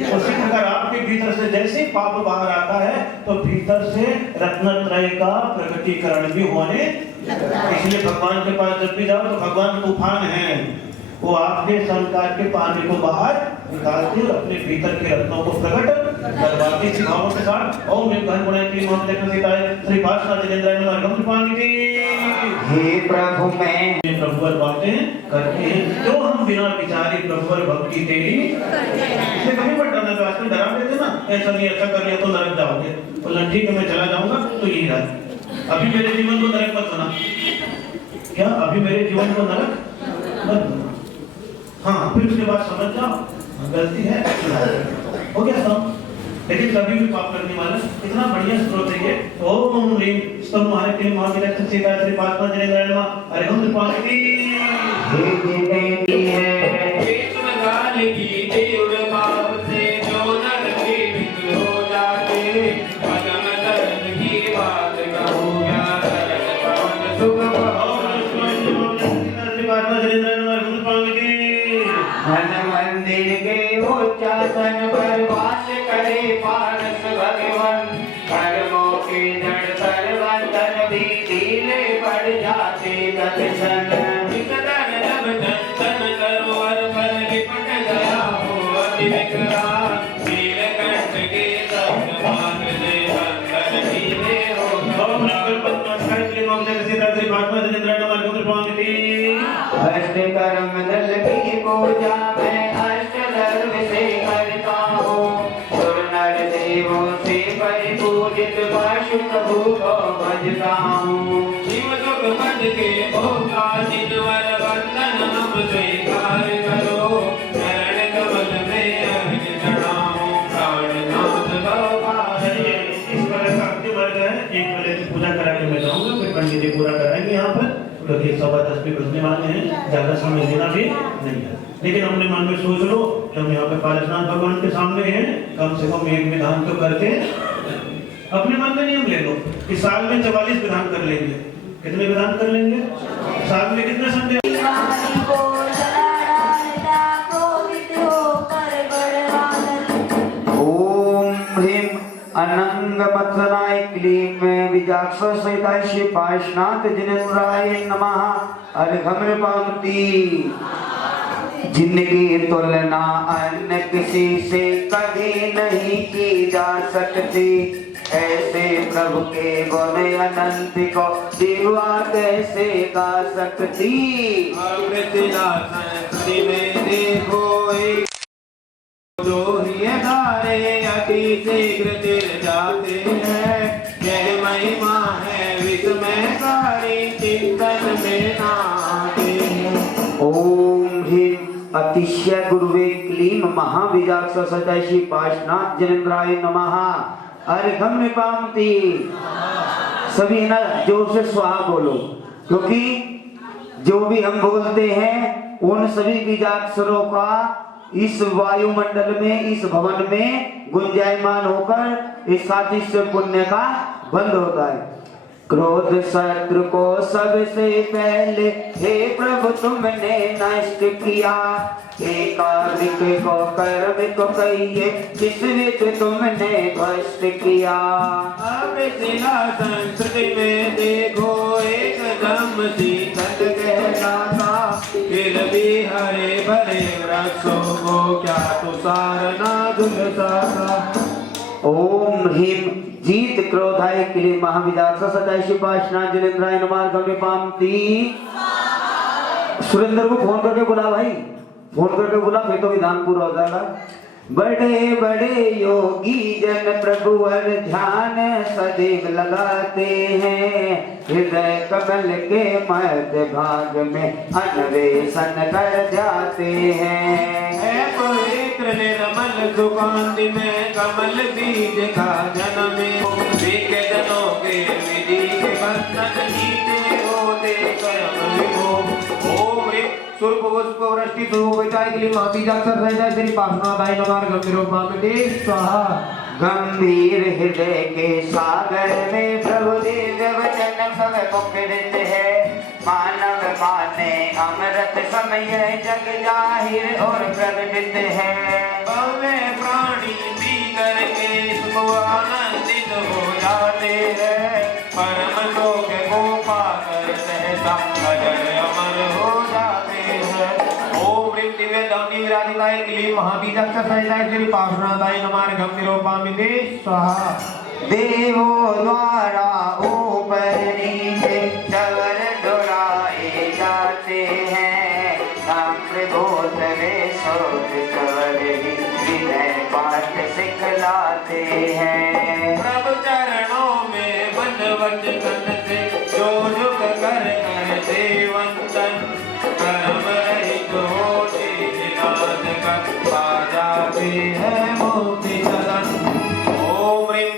उसी प्रकार आपके भीतर से जैसे ही पाप बाहर आता है तो भीतर से रत्नत्रय का प्रकटीकरण भी होने। इसलिए भगवान के पास जब भी जाओ तो भगवान तूफान है, वो आपके संस्कार के पानी को बाहर निकालते और अपने भीतर के रत्नों को प्रकट करवाते इसी भावों के साथ। ओम निर्घन गुणयति मोहम्मद श्री भाषा जिनेंद्र नमः पानी। हे प्रभु मैं प्रभुवर बातें करते हैं जो हम बिना विचारे प्रभुवर भक्ति तेरी इसे कहीं पर डरना। तो आजकल डरा देते ना, ऐसा नहीं ऐसा कर लिया तो नरक जाओगे, तो ठीक है मैं चला जाऊंगा तो यही रहा। अभी मेरे जीवन को नरक मत बना। क्या अभी मेरे जीवन को नरक मत बना? हाँ, फिर उसके बाद समझ जाओ गलती है, हो गया सब। लेकिन कभी भी पाप करने वाला इतना बढ़िया स्त्रोत है ये। ओम ह्रीं स्तम महारे क्लीं महाविरक्त सीता श्री पात्मा जने नरमा अरे हम त्रिपाठी काल की तीव्र पाप से जो नर पीड़ित हो जाते, पदम दर्द की बात कहूँ क्या सरल पवन सुख धन मंदिर के उच्चासन पर वास करे पारस भगवान, कर्मों के जड़ तर बंधन भी ढीले पड़ जाते दर्शन। अष्ट कर्म दल की पूजा मैं अष्ट धर्म से करता हूँ, सुर नर देवों से परिपूजित पशु प्रभु को भजता हूँ। शिव सुख पद के भोगा जिनवर वंदन हम स्वीकार करो, चरण कमल में अर्घ चढ़ाऊं प्राणनाथ गौपाल। इस प्रकार का अंतिम वर्ग है। एक पहले की पूजा करा के मैं जाऊंगा, फिर पंडित जी पूरा कराएंगे यहाँ पर, क्योंकि 10:15 पे बजने वाले हैं, ज्यादा समय देना भी नहीं है। लेकिन अपने मन में सोच लो कि हम यहाँ पे पारसनाथ भगवान के सामने हैं, कम से कम एक विधान तो करके अपने मन में नियम ले लो कि साल में 44 विधान कर लेंगे। कितने विधान कर लेंगे साल में? कितने संडे? ओम ह्रीं अनंग मत्सनाय क्लीं बीजाक्ष सहिताय श्री पार्श्वनाथ जिनेन्द्राय नमः। अर्घ्यम पावती। जिनकी तुलना अन्य किसी से कभी नहीं की जा सकती, ऐसे प्रभु के गुण अनंत को जीवा कैसे गा सकती। संस्कृति में देखो एक जो धारे अति शीघ्र तिर जाते हैं, यह महिमा है विस्मयकारी चिंतन में नाते हैं। ओम ह्रीं अतिशय गुरुवे क्लीं महाबीजाक्ष सहिताय श्री पार्श्वनाथ जिनेन्द्राय नमः। अर्घ्यम पावती। सभी ना जोर से स्वाहा बोलो, क्योंकि जो भी हम बोलते हैं उन सभी बीजाक्षरों का इस वायुमंडल में, इस भवन में गुंजायमान होकर इस सातिश्य पुण्य का बंद होता है। क्रोध शत्रु को सबसे पहले हे प्रभु तुमने नष्ट किया, एकाधिक को कर्म को कहिए जिस विध तुमने भ्रष्ट किया। अब शिला संस्कृति में देखो एकदम शीतल कहलाता, फिर भी हरे भरे वृक्षों को क्या तुषार ना झुलसा। ओम ह्रीं जीत क्रोधाय क्लीं महाविदाक्ष सहिताय श्री पार्श्वनाथ जिनेन्द्राय नमः। अर्घ्यम पावती। सुरेंद्र को फोन करके बुला भाई, फोन करके बुला, फिर तो विधान पूरा हो जाएगा। बड़े बड़े योगी जन प्रभु हर ध्यान सदैव लगाते हैं, हृदय कमल के मध्य भाग में अन्वेषण कर जाते हैं। पवित्र निर्मल सुकांति में कमल बीज का जन्म, जनों के विधि के बंधन जीते होते कर्म विभो। ओम ह्रीं सुरभ पुष्प वृष्टि सुविताय क्लीं महाबीजाक्ष सहिताय श्री पार्श्वनाथाय नमः। गंभीरो पावती स्वाहा। गंभीर हृदय के सागर में प्रभु दिव्य वचन भव मुखरित है, मानव माने अमृत समय जग जाहिर और प्रकटित है। भव्य प्राणी पी करके इसको आनंदित हो जाते हैं, परम लोक को पाकर सहसा अजर अमर हो जाते हैं। ओम ह्रीं दिव्य दौनी विराजिताय क्लीं महाबीजाक्ष सहिताय श्री पार्श्वनाथाय नमः। गंभीरो पावती स्वाहा। देवों द्वारा ऊपर नीचे चवर डोलाए जाते हैं, ताम्रभूत वे शोध चवर ही विनय पाठ सिखलाते हैं। प्रभु चरणों में बंधवत तन से जो झुक कर करते वंदन, कर्म रहित होते करते हैं मुक्ति सदन। ओम ह्रीं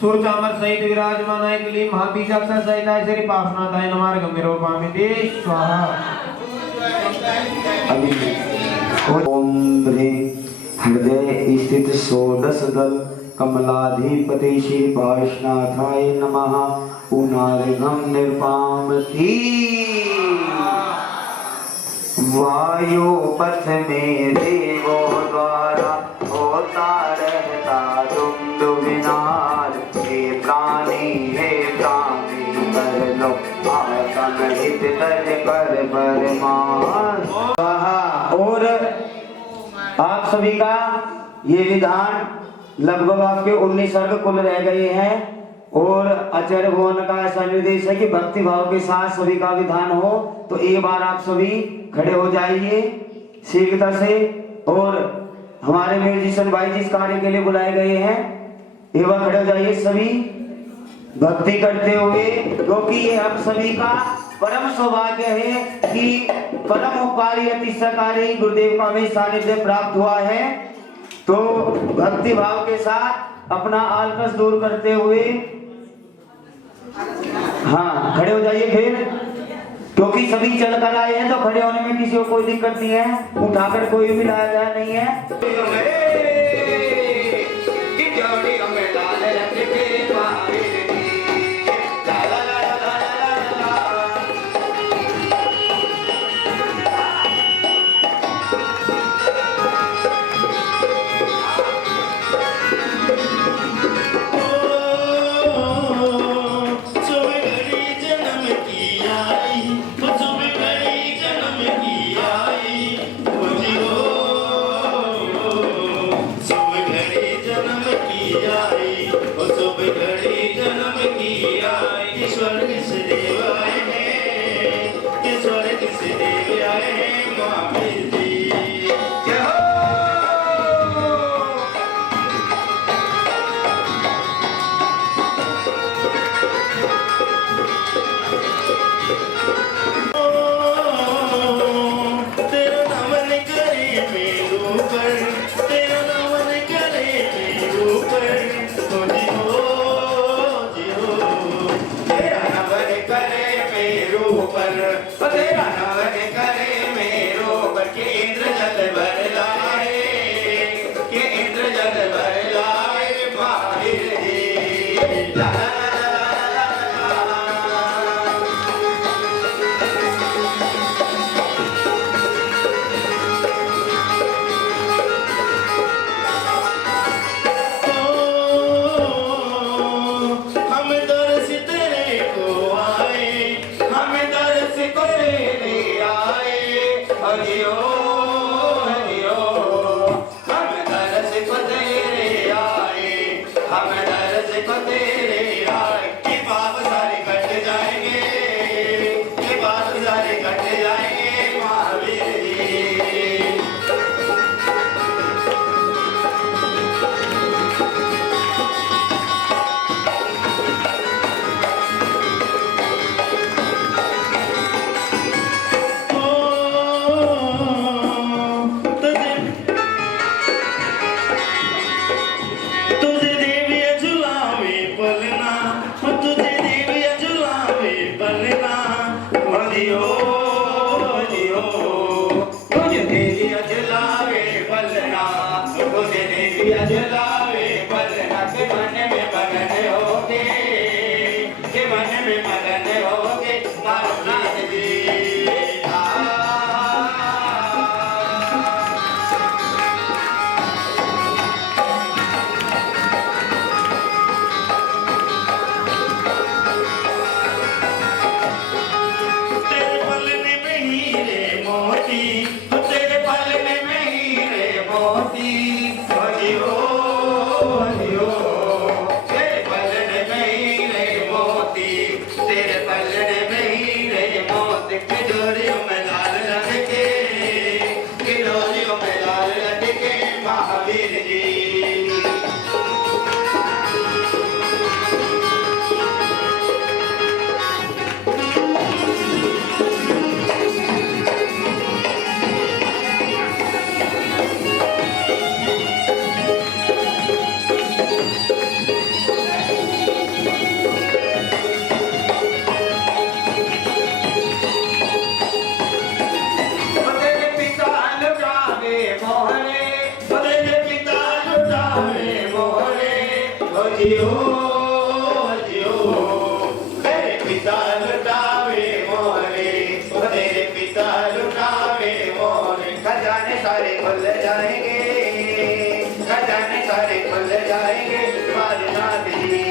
सुरचामर सहित विराजमान है क्लीं महाबीजाक्षर सहित श्री पार्श्वनाथाय नमः गंभीरोपामिते स्वाहा। ओम ह्रीं हृदय स्थित षोडश दल कमलाधिपति श्री पार्श्वनाथाय नमः पुनर्गम निर्पामति। वायु पथ में देवों द्वारा होता रहता तुम विनाश। हे प्राणी कर लो आत्म हित तज कर परमान। और आप सभी का ये विधान लगभग आपके 19 सर्ग कुल रह गए हैं और आचार्य भवन का ऐसा निर्देश है कि भक्ति भाव के साथ सभी का विधान हो। तो एक बार आप सभी खड़े हो जाइए शीघ्रता से और हमारे म्यूजिशियन भाई जिस कार्य के लिए बुलाए गए हैं एक बार खड़े हो जाइए सभी भक्ति करते हुए, क्योंकि ये हम सभी का परम सौभाग्य है कि परम उपकारी अति सकारी गुरुदेव का हमें सानिध्य प्राप्त हुआ है। तो भक्ति भाव के साथ अपना आलकस दूर करते हुए हाँ खड़े हो जाइए फिर, क्योंकि सभी चल कर आए हैं तो खड़े होने में किसी को कोई दिक्कत नहीं है, उठाकर कोई भी लाया गया नहीं है। जियो जियो तेरे पिता लुटावे मोरे तेरे पिता लुटावे मोरे खजाने सारे खुल जाएंगे खजाने सारे खुल जाएंगे हमारे नाथ जी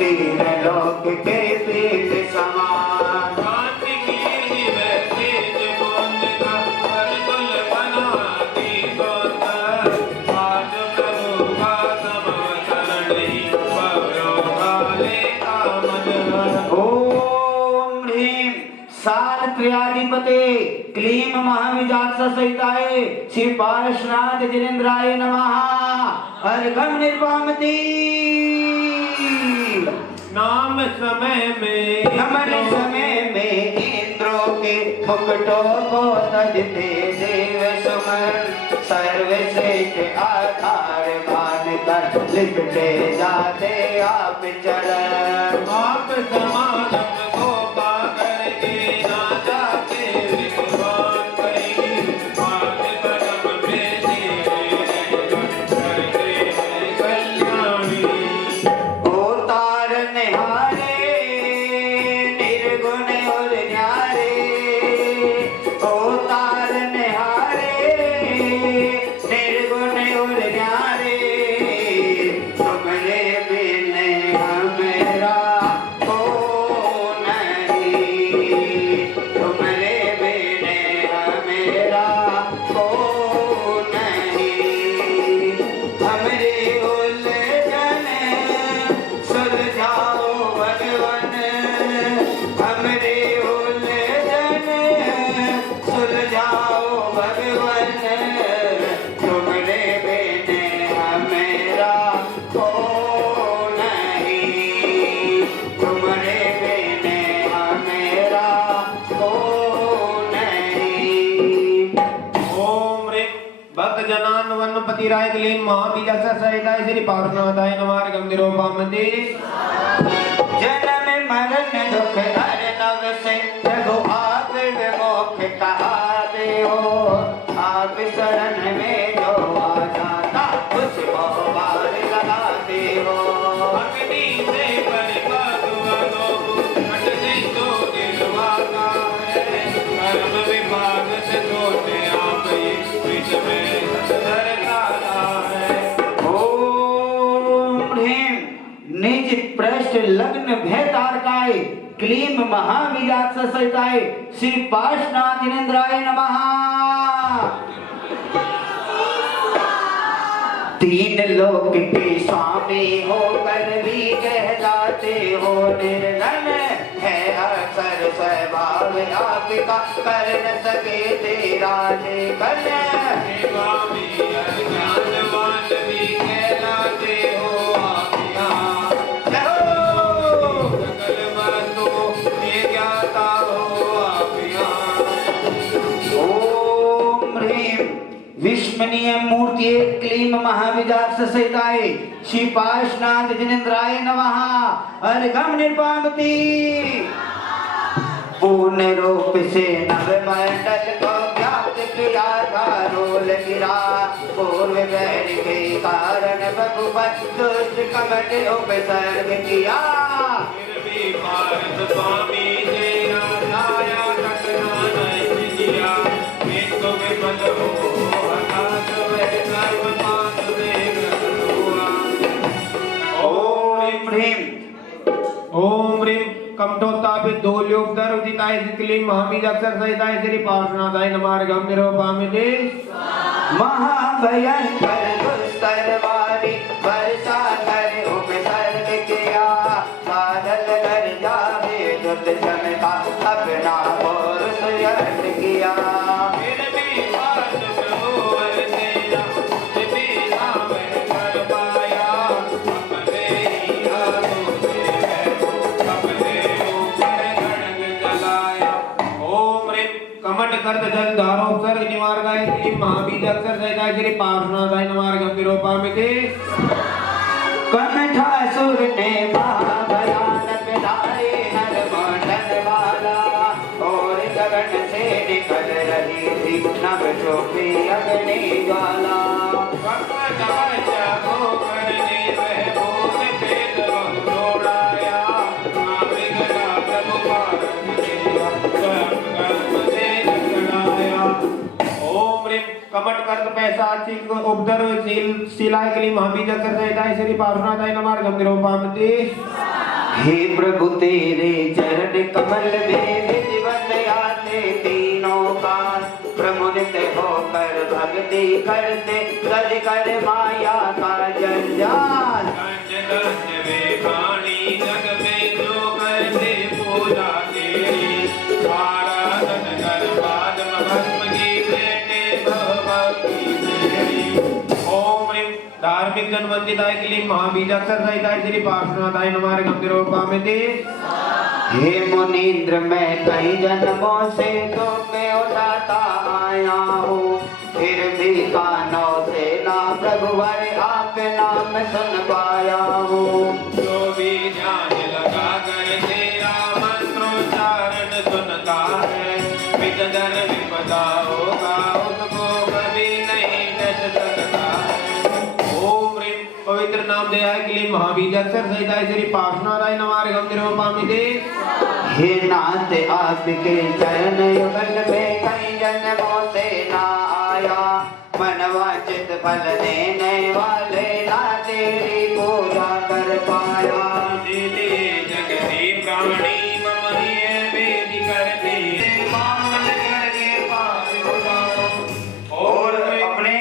तीन लोक के पीठ समान शांति की वैसे जीवन का परकुल बनाती गोतर आज प्रभु का समाचरण ही पवरों का लेता मन ओम ह्रीं साल क्रियाधिपते क्लीम महाविजाक्ष सहिताय श्री पार्श्वनाथ जिनेन्द्राय नमः अर्घम निर्वामती नाम समय में नमन समय में इंद्रों के मुकुटों को तजते देव सुमन सर्वश्रेष्ठ आधार मान कर लिखते जाते आप चरण आप समागम को पा करके ना जाते विद्वान कहीं पाद कदम में तेरे करते हैं कल्याणी राय क्लीन महाबीजाक्षा सहिताय श्री पार्श्वनाथाय नमः गंभीरोपामते जन्म मरण दुख अर्णव से प्रभु आप विमोख कहाते हो आप शरण में जो आ जाता उसको पार लगाते हो अग्नि से परिपक्व लोग हटने तो दिलवाता है कर्म विभाग से सोते आप ये विष में निज पृष्ठ लग्न भैतारकाय क्लीम महाविजाक्ष सहिताय श्री पार्श्वनाथ जिनेन्द्राय नमः तीन लोक के स्वामी होकर भी कहलाते हो निर्धन है अक्सर स्वभाव आपका कर न सके तेरा लेखन स्वामी अज्ञानवान भी कहलाते हो आप विस्मरणीय मूर्ति क्लीम महाविजाक्ष सहिताय श्री पार्श्वनाथ जिनेन्द्राय नमः अर्घम निर्वामती पूर्ण रूप से नवमंडल को व्याप्त किया था रोल गिरा पूर्व वैर के कारण भगवत दुष्ट कमट उपसर्ग किया फिर भी पार्थ स्वामी तेरा ओम ह्रीं कमठोत्तापित दोल्योपधर उदिताय क्लीं महाबीज अक्षर सहिताय श्री पार्श्वनाथाय नमार्गम निरूपयामि। महाभयंकर दुस्तर वारी वर्षा कर उपसर्ग किया, बादल कर जावे दुत जनता अपना पौरुष यत्न किया। फिर भी बात प्रभु तेरा कुछ भी सावन कर पाया, अपने ही हाथों से अपने ऊपर खड्ग चलाया। ओम ह्रीं कमठ कर्त जल धारोपसर्ग निवारकाय क्लीं महाबीज अक्षर सहिताय श्री पार्श्वनाथाय नमार्गम निरूपयामि। कमठासुर ने महाभयानक धारे नर मंडन वाला, और गगन से निकल रही थी नभ चोपी अग्नि ज्वाला। कमट कर्त पैसा उपधर शिलाय क्लीं महाबीज अक्षर सहिताय श्री पार्श्वनाथाय नमार्गम निरूपयामि। हे प्रभु तेरे चरण कमल में जीवन आते तीनों काल, प्रमुदित होकर भक्ति करते सज कर माया का जंजाल। जग में जो करते पूजा तेरी, आराधन कर बाद भस्म की भेंटे भक्ति तेरी। ओम ह्रीं धार्मिक जनवंदिताय क्लीं महाबीज अक्षर सहिताय श्री पार्श्वनाथाय नमार्गम निरूपयामि। हे मुनीन्द्र मैं कई जन्मों से तुमको उठाता आया हूँ, फिर भी कानों से ना प्रभुवर आप नाम सुन पाया हूँ। जो भी ध्यान लगा कर तेरा मंत्रोच्चारण सुनता है, विघ्न विपदा होगा उसको कभी नहीं डस सकता है। ओम ह्रीं पवित्र नाम देहाय क्लीं महाबीज अक्षर सहिताय श्री पार्श्वनाथाय नमार्गम निरूपयामि। हे नाथ आपके चरण युगल में कई जन्मों से ना आया, मनवांचित फल देने वाले ना तेरी पूजा कर पाया। जगती प्राणी मम ये वेद करते मांगल करके पार हो जाओ। और अपने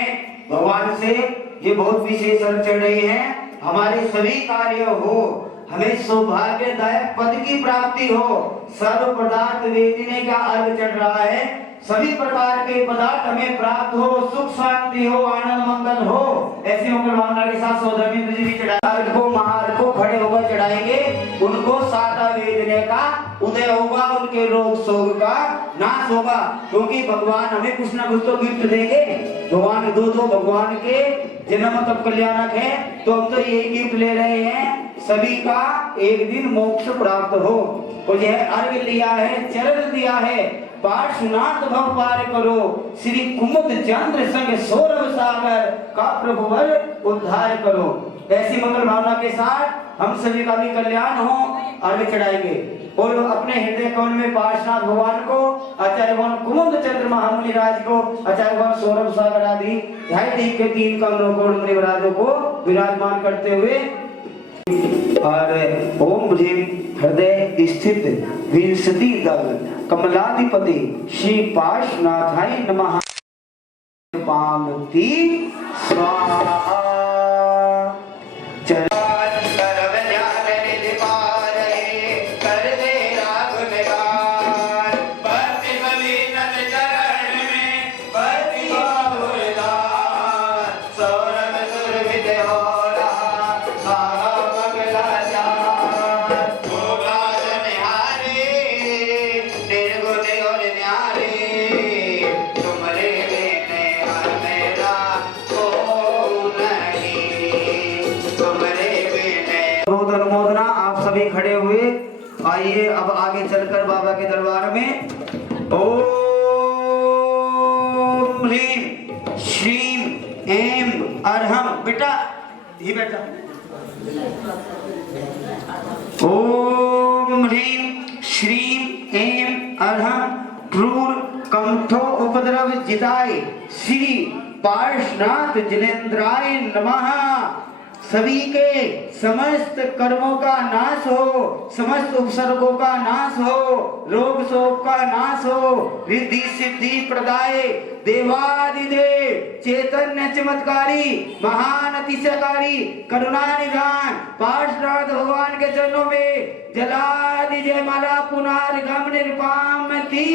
भगवान से ये बहुत विशेष अर्घ चढ़ रही है, हमारे सभी कार्य हो, हमें सौभाग्यदायक पद की प्राप्ति हो। सर्व पदार्थ वेदने का अर्घ चढ़ रहा है, सभी प्रकार के पदार्थ हमें प्राप्त हो, सुख शांति हो, आनंद मंगल हो, ऐसी मंगल भावना के साथ सौधर्मेंद्र जी भी चढ़ाए को महार को खड़े होकर चढ़ाएंगे। उनको साता वेदने का उदय होगा, उनके रोग शोक का नाश होगा, क्योंकि भगवान हमें कुछ ना कुछ तो गिफ्ट देंगे। भगवान दो भगवान के जन्म तब कल्याणक है, तो हम तो यही गिफ्ट ले रहे हैं, सभी का एक दिन मोक्ष प्राप्त हो। और यह अर्घ लिया है, चरण दिया है, पार्श्वनाथ भव पार करो, श्री कुमुद चंद्र संग सौरभ सागर का प्रभुवर उद्धार करो। ऐसी मंगल भावना के साथ हम सभी का भी कल्याण हो, अर्घ चढ़ाएंगे। और अपने हृदय कमल में पार्श्वनाथ भगवान को, आचार्य भगवान कुमुद चंद्र महामुनि राज को, आचार्य भगवान सौरभ सागर आदि ढाई के 3 कमलों को मुनि महाराजों को विराजमान करते हुए और ओम ह्रीं हृदय स्थित विंशति दल कमलाधिपति श्री पार्श्वनाथाय नमः पामति स्वाहा। अनुमोदना आप सभी खड़े हुए आइए अब आगे चलकर बाबा के दरबार में ओम ह्रीं श्रीं ऐं अरहम बेटा ही बेटा ओम ह्रीं श्रीं ऐं अरहम क्रूर कंठो उपद्रव जिताय श्री पार्श्वनाथ जिनेन्द्राय नमः। सभी के समस्त कर्मों का नाश हो, समस्त उपसर्गों का नाश हो, रोग शोक का नाश हो, रिद्धि सिद्धि प्रदाय देवादिदेव चैतन्य चमत्कारी महान अतिशयकारी करुणा निधान पार्षद भगवान के चरणों में जला दीजिए माला पुनर्गम निरुपम की।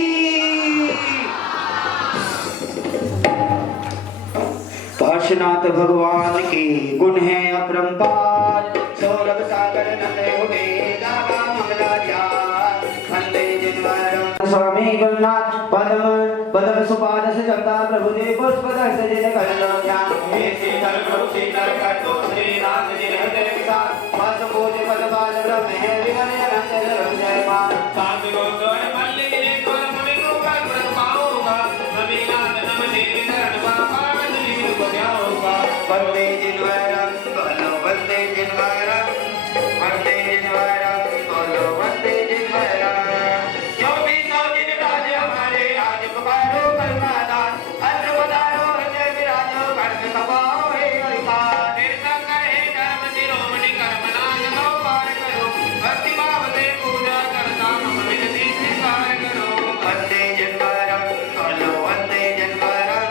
पार्श्वनाथ भगवान के गुण है अपरंपार, सौरभ सागर नंदे हुए गावा मंगलाचार वंदे जिनवरम स्वामी गुरुनाथ पदम पदम सुपाद से जगता प्रभु देव पुष्प दर्श जिन करो ज्ञान हे शीतल प्रभु शीतल कर दो श्री नाथ जी हृदय विशाल वास पूज पद बाल ब्रह्म है विमल अनंत जय मान शांति को तोड़ मल्लिक ने तोड़ मुनि को कर पाऊंगा नबी नाथ नम देवी धरण बाबा को जाऊंगा वंदे जिनवरम बोलो वंदे जिनवरम वंदे जिनवरम बोलो वंदे जिनवरम जो भी सौ दिन राज हमारे आज पुकारो करुणादान अन्न पधारो हृदय विराजो कर कपाओ हे हरिपाल तीर्थंकर हे कर्म शिरोमणि कर्म नाश लो पार करो भक्ति भाव से पूजा करता मम विनती स्वीकार करो वंदे जिनवरम बोलो वंदे जिनवरम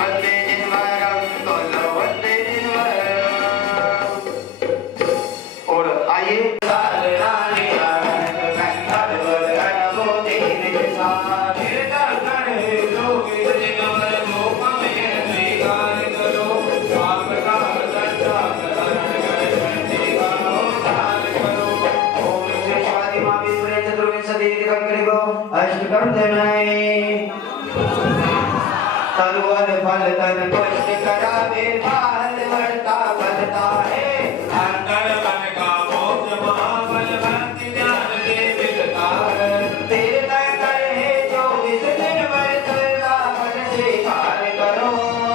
वंदे जिनवरम बोलो वंदे जिनवरम। और आइए तीर्थंकर हे जो विजय मोह में स्वीकार करो आपका सच्चा करण कर शक्ति का उद्धार करो ओम विश्वादि मावि प्रे चतुर्विंशति दिगंगरिगो अष्टकर्म देनाय तरुवर फल तन पुष्ट करावे बाल वर्ता बलता है अंतर मन का मोक्ष महाबल भक्ति ज्ञान के मिलता है तीर्थंकर है जो विष दिन भर सदा मन स्वीकार करो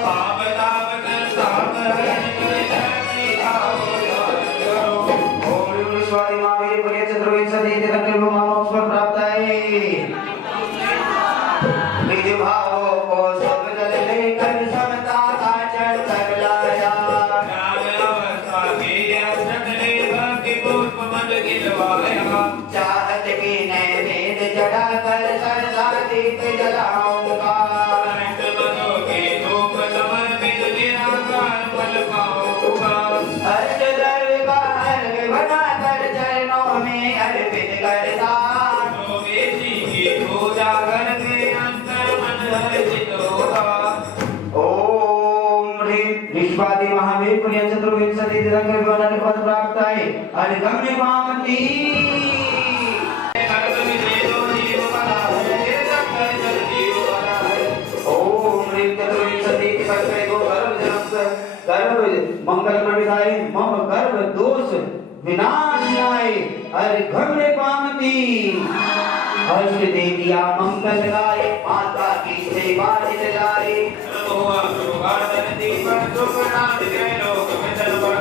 पाप ताप संताप हरण कर शक्ति का उद्धार करो ओम विश्वादि मावि प्रे चतुर्विंशति दिगंगरिगो मोक्ष प्राप्त है निज भावों को सब जल लेकर समता आचरण कर लाया ज्ञान अवस्था के असकले भक्ति पुष्प मन गिलवाया चाहत की नए वेद जड़ा कर सरसा दीप जलाऊंगा अनंत मनों के धूप समर्पित निराकार फल पाऊंगा अष्ट द्रव्य का अर्घ बना कर चरणों में अर्पित करता जो बेटी की पूजा करके अंतर मन हर्षित होगा ओम ह्रीं विश्वादि महावीर पुण्य चतुर्विंशति दिगंबर विवरण पद प्राप्त है अधिगम्य पामती कर्म विजयो जीव बला है तीर्थंकर जल जीव बला है ओम ह्रीं चतुर्विंशति दिगंबर को गर्भ मंगल मंडिताय मम गर्भ दोष विनाशाय अधिगम्य पामती अष्ट देविया मंगल गाय माता की सेवा नित जाए नमो अग्रवादन दीपक सुखनाथ जय लोक में सर्वं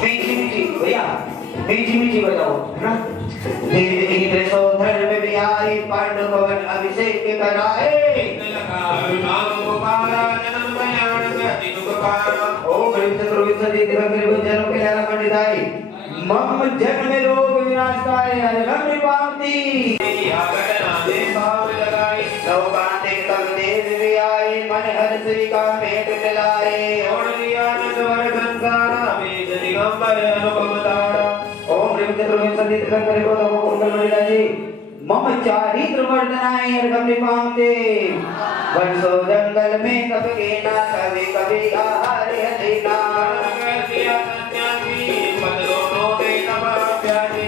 मीठी मीठी भैया मीठी मीठी बताओ है ना देव इंद्र सो धर्म विहारी पांडु भवन अभिषेक कराए लगा नाम पुकारा जन्म कल्याण गति दुख पारा ओम ह्रीं चतुर्विंशति दिगंबर जनों के लाला पंडिताय मम जन्म रोग विनाशाय अधिगम्य पामती भाव लगाई सौभाग्य तम देव विहारी मन हर्ष का भेंट दिलाए छोड़ दिया नगर संसारा वेद दिगंबर अनुभव तारा ओम ह्रीं चतुर्विंशति दिगंबर को तमो कुंडल मणिला जी मम चारित्र वर्धनाय अर्घम्य पामते वंशो जंगल में कब गेना कभी कभी आहार हसीना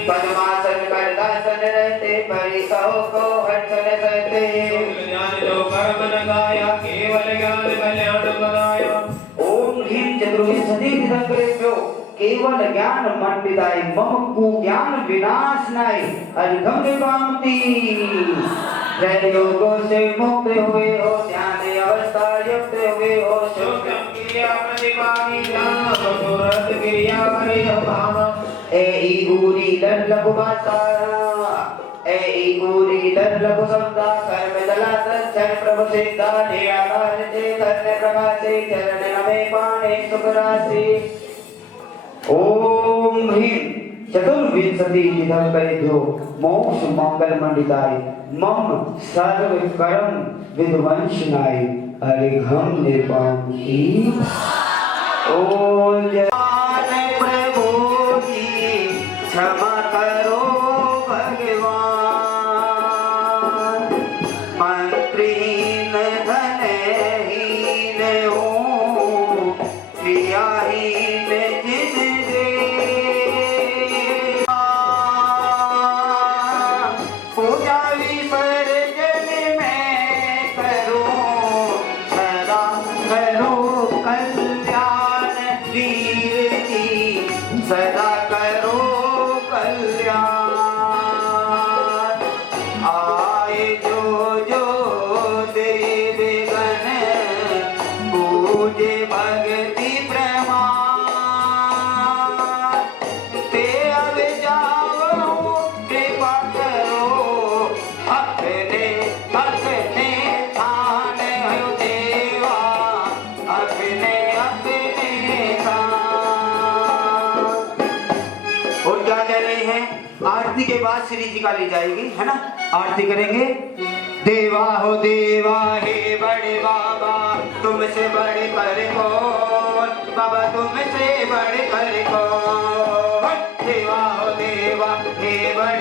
पद्मासन करदासन रहते परिसहो को हर्षण सहते ओम ह्रीं चतुर्विंशति दिगंबरेभ्यो केवल ज्ञान मंडिताय मम कुज्ञान विनाशनाय अधिगम्य पामती जय योगो से मुक्त हुए हो ध्यान अवस्था युक्त हुए हो शुभ ए गुरी लर लघु भाषा ए गुरी लर लघु शब्दा कर्म दला सच्चर प्रभु सिद्धा निराकार से कर्म प्रकाशे चरण नमे पाणे सुख राशि ओम ह्रीं चतुर्विंशति निधन करेभ्यो मोक्ष मंगल मंडिताय मम सर्व कर्म विध्वंसनाय हरे घम निर्वाण की ओम जय प्रभु की क्षमा करो भगवान मंत्रीहीन धनहीन हूँ क्रियाहीन जिससे पूजा विसर्जन में करूं सदा करो कल्याण वीर की सदा करो कल्याण आए जो देवगण पूजे भक्ति प्रमाण ते अब जाओ कृपा करो अपने अपने थान हो देवा अपने अपने थान। और क्या कह रहे हैं? आरती के बाद श्री जी का ले जाएगी, है ना? आरती करेंगे। देवा हो देवा हे बड़े बाबा तुमसे बड़े कर कौन, बाबा तुमसे बड़े कर कौन। देवा हो देवा हे बड़े